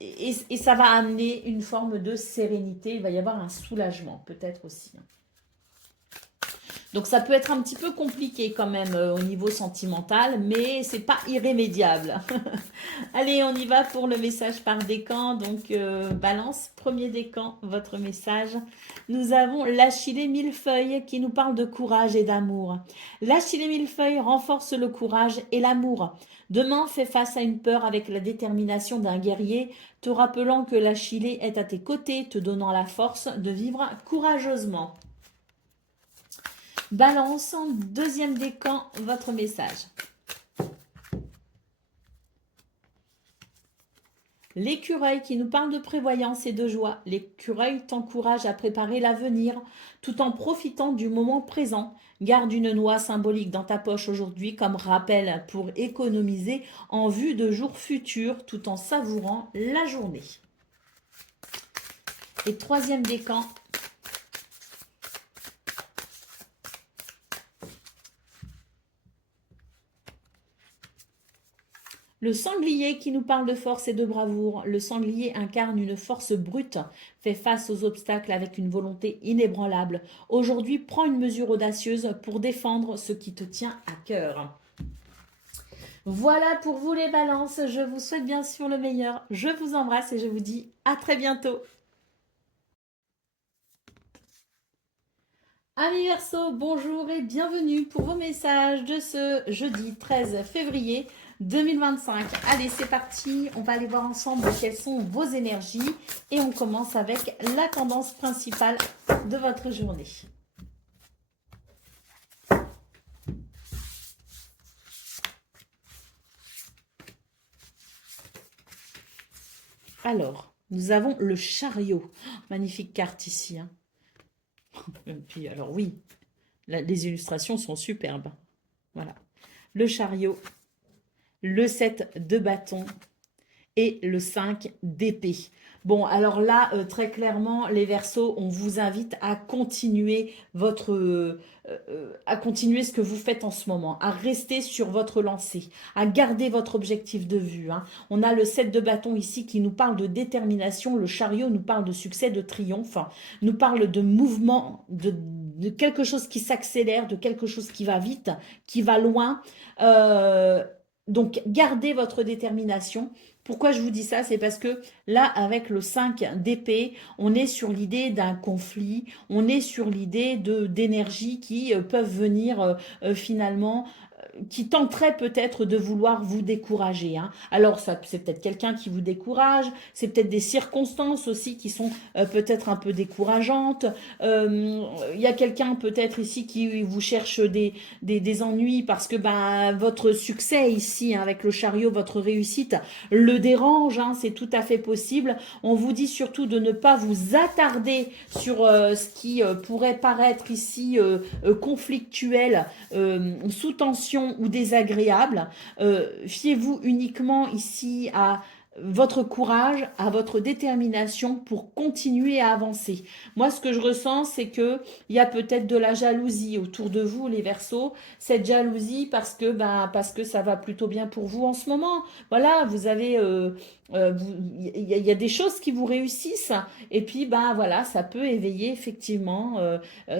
et ça va amener une forme de sérénité. Il va y avoir un soulagement, peut-être aussi. Donc ça peut être un petit peu compliqué quand même au niveau sentimental, mais c'est pas irrémédiable. Allez, on y va pour le message par décan. Donc balance, premier décan, votre message. Nous avons l'Achillée millefeuille qui nous parle de courage et d'amour. L'Achillée millefeuille renforce le courage et l'amour. Demain, fais face à une peur avec la détermination d'un guerrier, te rappelant que l'Achillée est à tes côtés, te donnant la force de vivre courageusement. Balance, deuxième décan, votre message. L'écureuil qui nous parle de prévoyance et de joie. L'écureuil t'encourage à préparer l'avenir tout en profitant du moment présent. Garde une noix symbolique dans ta poche aujourd'hui comme rappel pour économiser en vue de jours futurs tout en savourant la journée. Et troisième décan. Le sanglier qui nous parle de force et de bravoure. Le sanglier incarne une force brute, fait face aux obstacles avec une volonté inébranlable. Aujourd'hui, prends une mesure audacieuse pour défendre ce qui te tient à cœur. Voilà pour vous les balances. Je vous souhaite bien sûr le meilleur. Je vous embrasse et je vous dis à très bientôt. Amis Verseau, bonjour et bienvenue pour vos messages de ce jeudi 13 février 2025. Allez, c'est parti. On va aller voir ensemble quelles sont vos énergies et on commence avec la tendance principale de votre journée. Alors, nous avons le chariot. Magnifique carte ici, hein. Et puis, alors oui, les illustrations sont superbes. Voilà. Le chariot, le 7 de bâton et le 5 d'épée. Bon, alors là, très clairement, les Verseaux, on vous invite à continuer à continuer ce que vous faites en ce moment, à rester sur votre lancée, à garder votre objectif de vue, hein. On a le 7 de bâton ici qui nous parle de détermination, le chariot nous parle de succès, de triomphe, hein, nous parle de mouvement, de quelque chose qui s'accélère, de quelque chose qui va vite, qui va loin. Donc, gardez votre détermination. Pourquoi je vous dis ça? C'est parce que là, avec le 5 d'épée, on est sur l'idée d'un conflit, on est sur l'idée d'énergie qui peuvent venir finalement qui tenterait peut-être de vouloir vous décourager, hein. Alors, ça, c'est peut-être quelqu'un qui vous décourage, c'est peut-être des circonstances aussi qui sont peut-être un peu décourageantes. Il y a quelqu'un peut-être ici qui vous cherche des ennuis parce que ben, votre succès ici, hein, avec le chariot, votre réussite, le dérange, hein, c'est tout à fait possible. On vous dit surtout de ne pas vous attarder sur ce qui pourrait paraître ici conflictuel, sous tension ou désagréable. Fiez-vous uniquement ici à votre courage, à votre détermination pour continuer à avancer. Moi, ce que je ressens, c'est que il y a peut-être de la jalousie autour de vous, les Verseaux. Cette jalousie parce que ça va plutôt bien pour vous en ce moment. Voilà, vous avez il y a des choses qui vous réussissent et puis ben voilà, ça peut éveiller effectivement,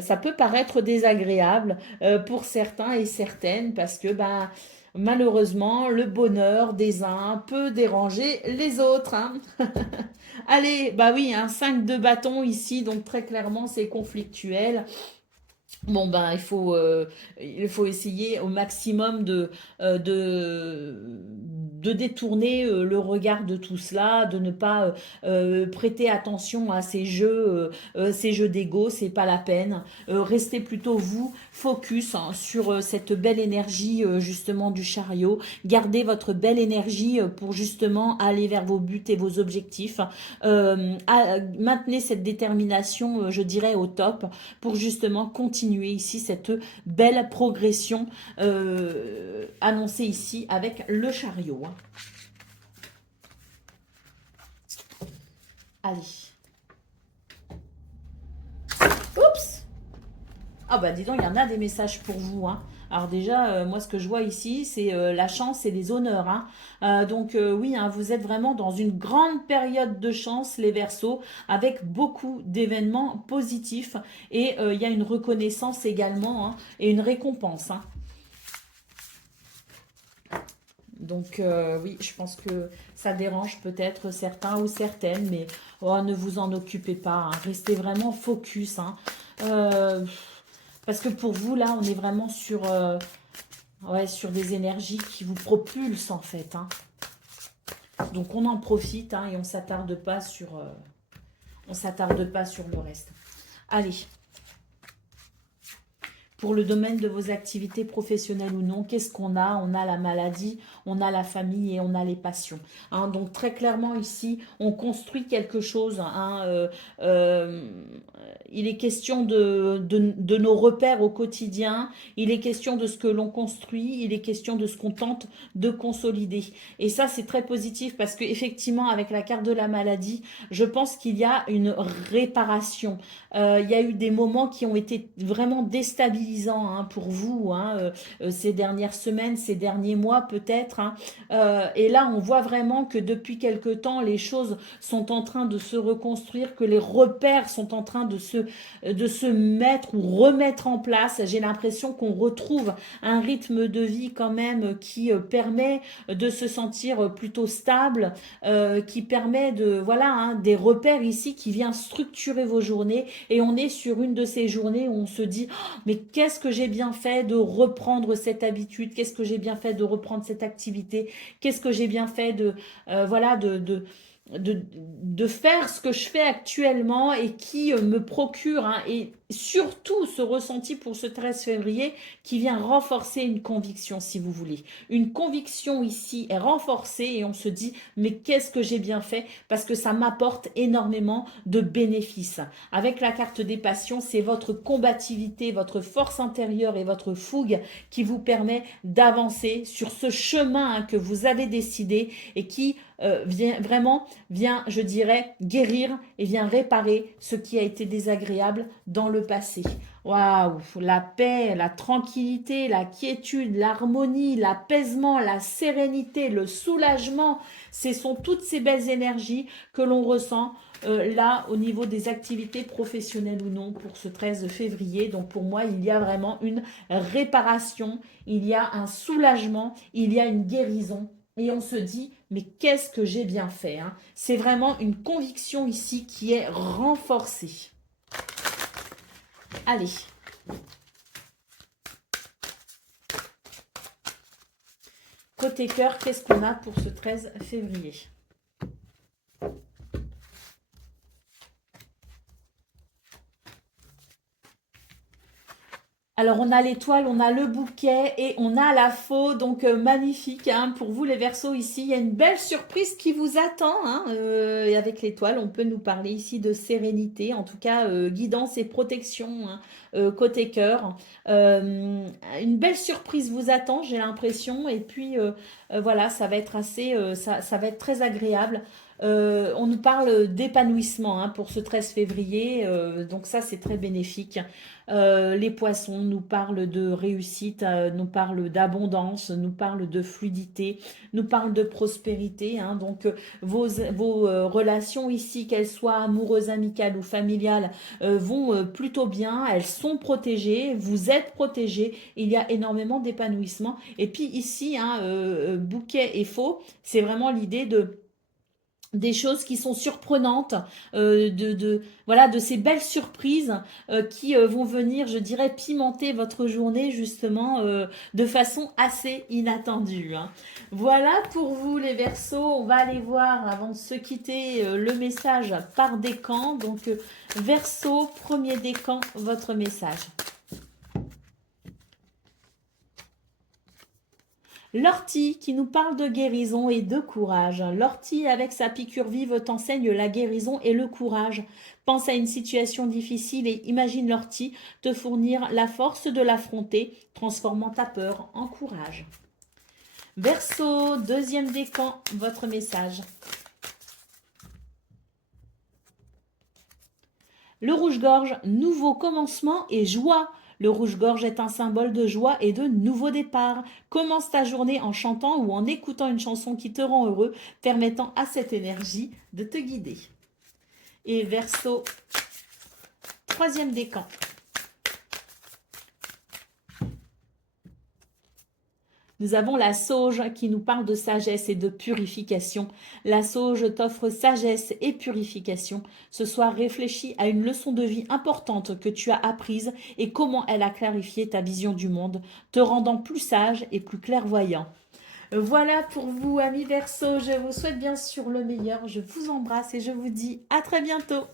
ça peut paraître désagréable pour certains et certaines parce que ben malheureusement le bonheur des uns peut déranger les autres, hein. Allez, bah oui, un 5 de bâton ici, donc très clairement c'est conflictuel. Bon ben il faut essayer au maximum de détourner le regard de tout cela, de ne pas prêter attention à ces jeux d'ego, c'est pas la peine. Restez plutôt vous focus, hein, sur cette belle énergie justement du chariot. Gardez votre belle énergie pour justement aller vers vos buts et vos objectifs. Maintenez cette détermination, je dirais au top, pour justement continuer ici cette belle progression annoncée ici avec le chariot, hein. Allez. Oups. Ah bah dis donc, il y en a des messages pour vous, hein. Alors déjà, moi ce que je vois ici, c'est la chance et les honneurs, hein. Donc oui, hein, vous êtes vraiment dans une grande période de chance, les Verseaux, avec beaucoup d'événements positifs. Et il y a une reconnaissance également, hein, et une récompense, hein. Donc oui, je pense que ça dérange peut-être certains ou certaines, mais oh, ne vous en occupez pas, hein. Restez vraiment focus, hein. Euh, Parce que pour vous, là, on est vraiment sur, ouais, sur des énergies qui vous propulsent, en fait, hein. Donc, on en profite, hein, et on s'attarde pas sur le reste. Allez. Pour le domaine de vos activités professionnelles ou non, qu'est-ce qu'on a? On a la maladie, on a la famille et on a les passions, hein. Donc très clairement ici, on construit quelque chose, hein, il est question de nos repères au quotidien, il est question de ce que l'on construit, il est question de ce qu'on tente de consolider. Et ça, c'est très positif parce qu'effectivement, avec la carte de la maladie, je pense qu'il y a une réparation. Il y a eu des moments qui ont été vraiment déstabilisants, hein, pour vous, hein, ces dernières semaines, ces derniers mois peut-être, hein. Et là, on voit vraiment que depuis quelque temps, les choses sont en train de se reconstruire, que les repères sont en train de se mettre ou remettre en place. J'ai l'impression qu'on retrouve un rythme de vie quand même qui permet de se sentir plutôt stable, qui permet de, voilà, hein, des repères ici qui vient structurer vos journées. Et on est sur une de ces journées où on se dit oh, mais qu'est-ce que j'ai bien fait de reprendre cette habitude, qu'est-ce que j'ai bien fait de reprendre cette activité, qu'est-ce que j'ai bien fait de voilà de faire ce que je fais actuellement et qui me procure, hein, et surtout ce ressenti pour ce 13 février qui vient renforcer une conviction, si vous voulez. Une conviction ici est renforcée et on se dit, mais qu'est-ce que j'ai bien fait? Parce que ça m'apporte énormément de bénéfices. Avec la carte des passions, c'est votre combativité, votre force intérieure et votre fougue qui vous permet d'avancer sur ce chemin que vous avez décidé et qui vient, je dirais, guérir et vient réparer ce qui a été désagréable dans le passé. Waouh, la paix, la tranquillité, la quiétude, l'harmonie, l'apaisement, la sérénité, le soulagement, ce sont toutes ces belles énergies que l'on ressent là au niveau des activités professionnelles ou non pour ce 13 février. Donc pour moi, il y a vraiment une réparation, il y a un soulagement, il y a une guérison. Et on se dit, mais qu'est-ce que j'ai bien fait, hein? C'est vraiment une conviction ici qui est renforcée. Allez. Côté cœur, qu'est-ce qu'on a pour ce 13 février? Alors, on a l'étoile, on a le bouquet et on a la faux, donc magnifique hein, pour vous les Verseaux ici. Il y a une belle surprise qui vous attend. Hein, et avec l'étoile, on peut nous parler ici de sérénité, en tout cas guidance et protection hein, côté cœur. Une belle surprise vous attend, j'ai l'impression. Et puis, voilà, ça va être assez, ça va être très agréable. On nous parle d'épanouissement hein, pour ce 13 février, donc ça c'est très bénéfique. Les poissons nous parlent de réussite, nous parlent d'abondance, nous parlent de fluidité, nous parlent de prospérité. Hein, donc vos relations ici, qu'elles soient amoureuses, amicales ou familiales, vont plutôt bien, elles sont protégées, vous êtes protégés, il y a énormément d'épanouissement. Et puis ici, hein, bouquet et faux, c'est vraiment l'idée de des choses qui sont surprenantes, voilà, de ces belles surprises qui vont venir, je dirais, pimenter votre journée justement de façon assez inattendue. Hein. Voilà pour vous les Verseaux. On va aller voir avant de se quitter le message par décan. Donc Verseau, premier décan, votre message. L'ortie qui nous parle de guérison et de courage. L'ortie avec sa piqûre vive t'enseigne la guérison et le courage. Pense à une situation difficile et imagine l'ortie te fournir la force de l'affronter, transformant ta peur en courage. Verseau, deuxième décan, votre message. Le rouge-gorge, nouveau commencement et joie. Le rouge-gorge est un symbole de joie et de nouveau départ. Commence ta journée en chantant ou en écoutant une chanson qui te rend heureux, permettant à cette énergie de te guider. Et Verseau, troisième décan. Nous avons la sauge qui nous parle de sagesse et de purification. La sauge t'offre sagesse et purification. Ce soir, réfléchis à une leçon de vie importante que tu as apprise et comment elle a clarifié ta vision du monde, te rendant plus sage et plus clairvoyant. Voilà pour vous, amis Verseaux. Je vous souhaite bien sûr le meilleur. Je vous embrasse et je vous dis à très bientôt.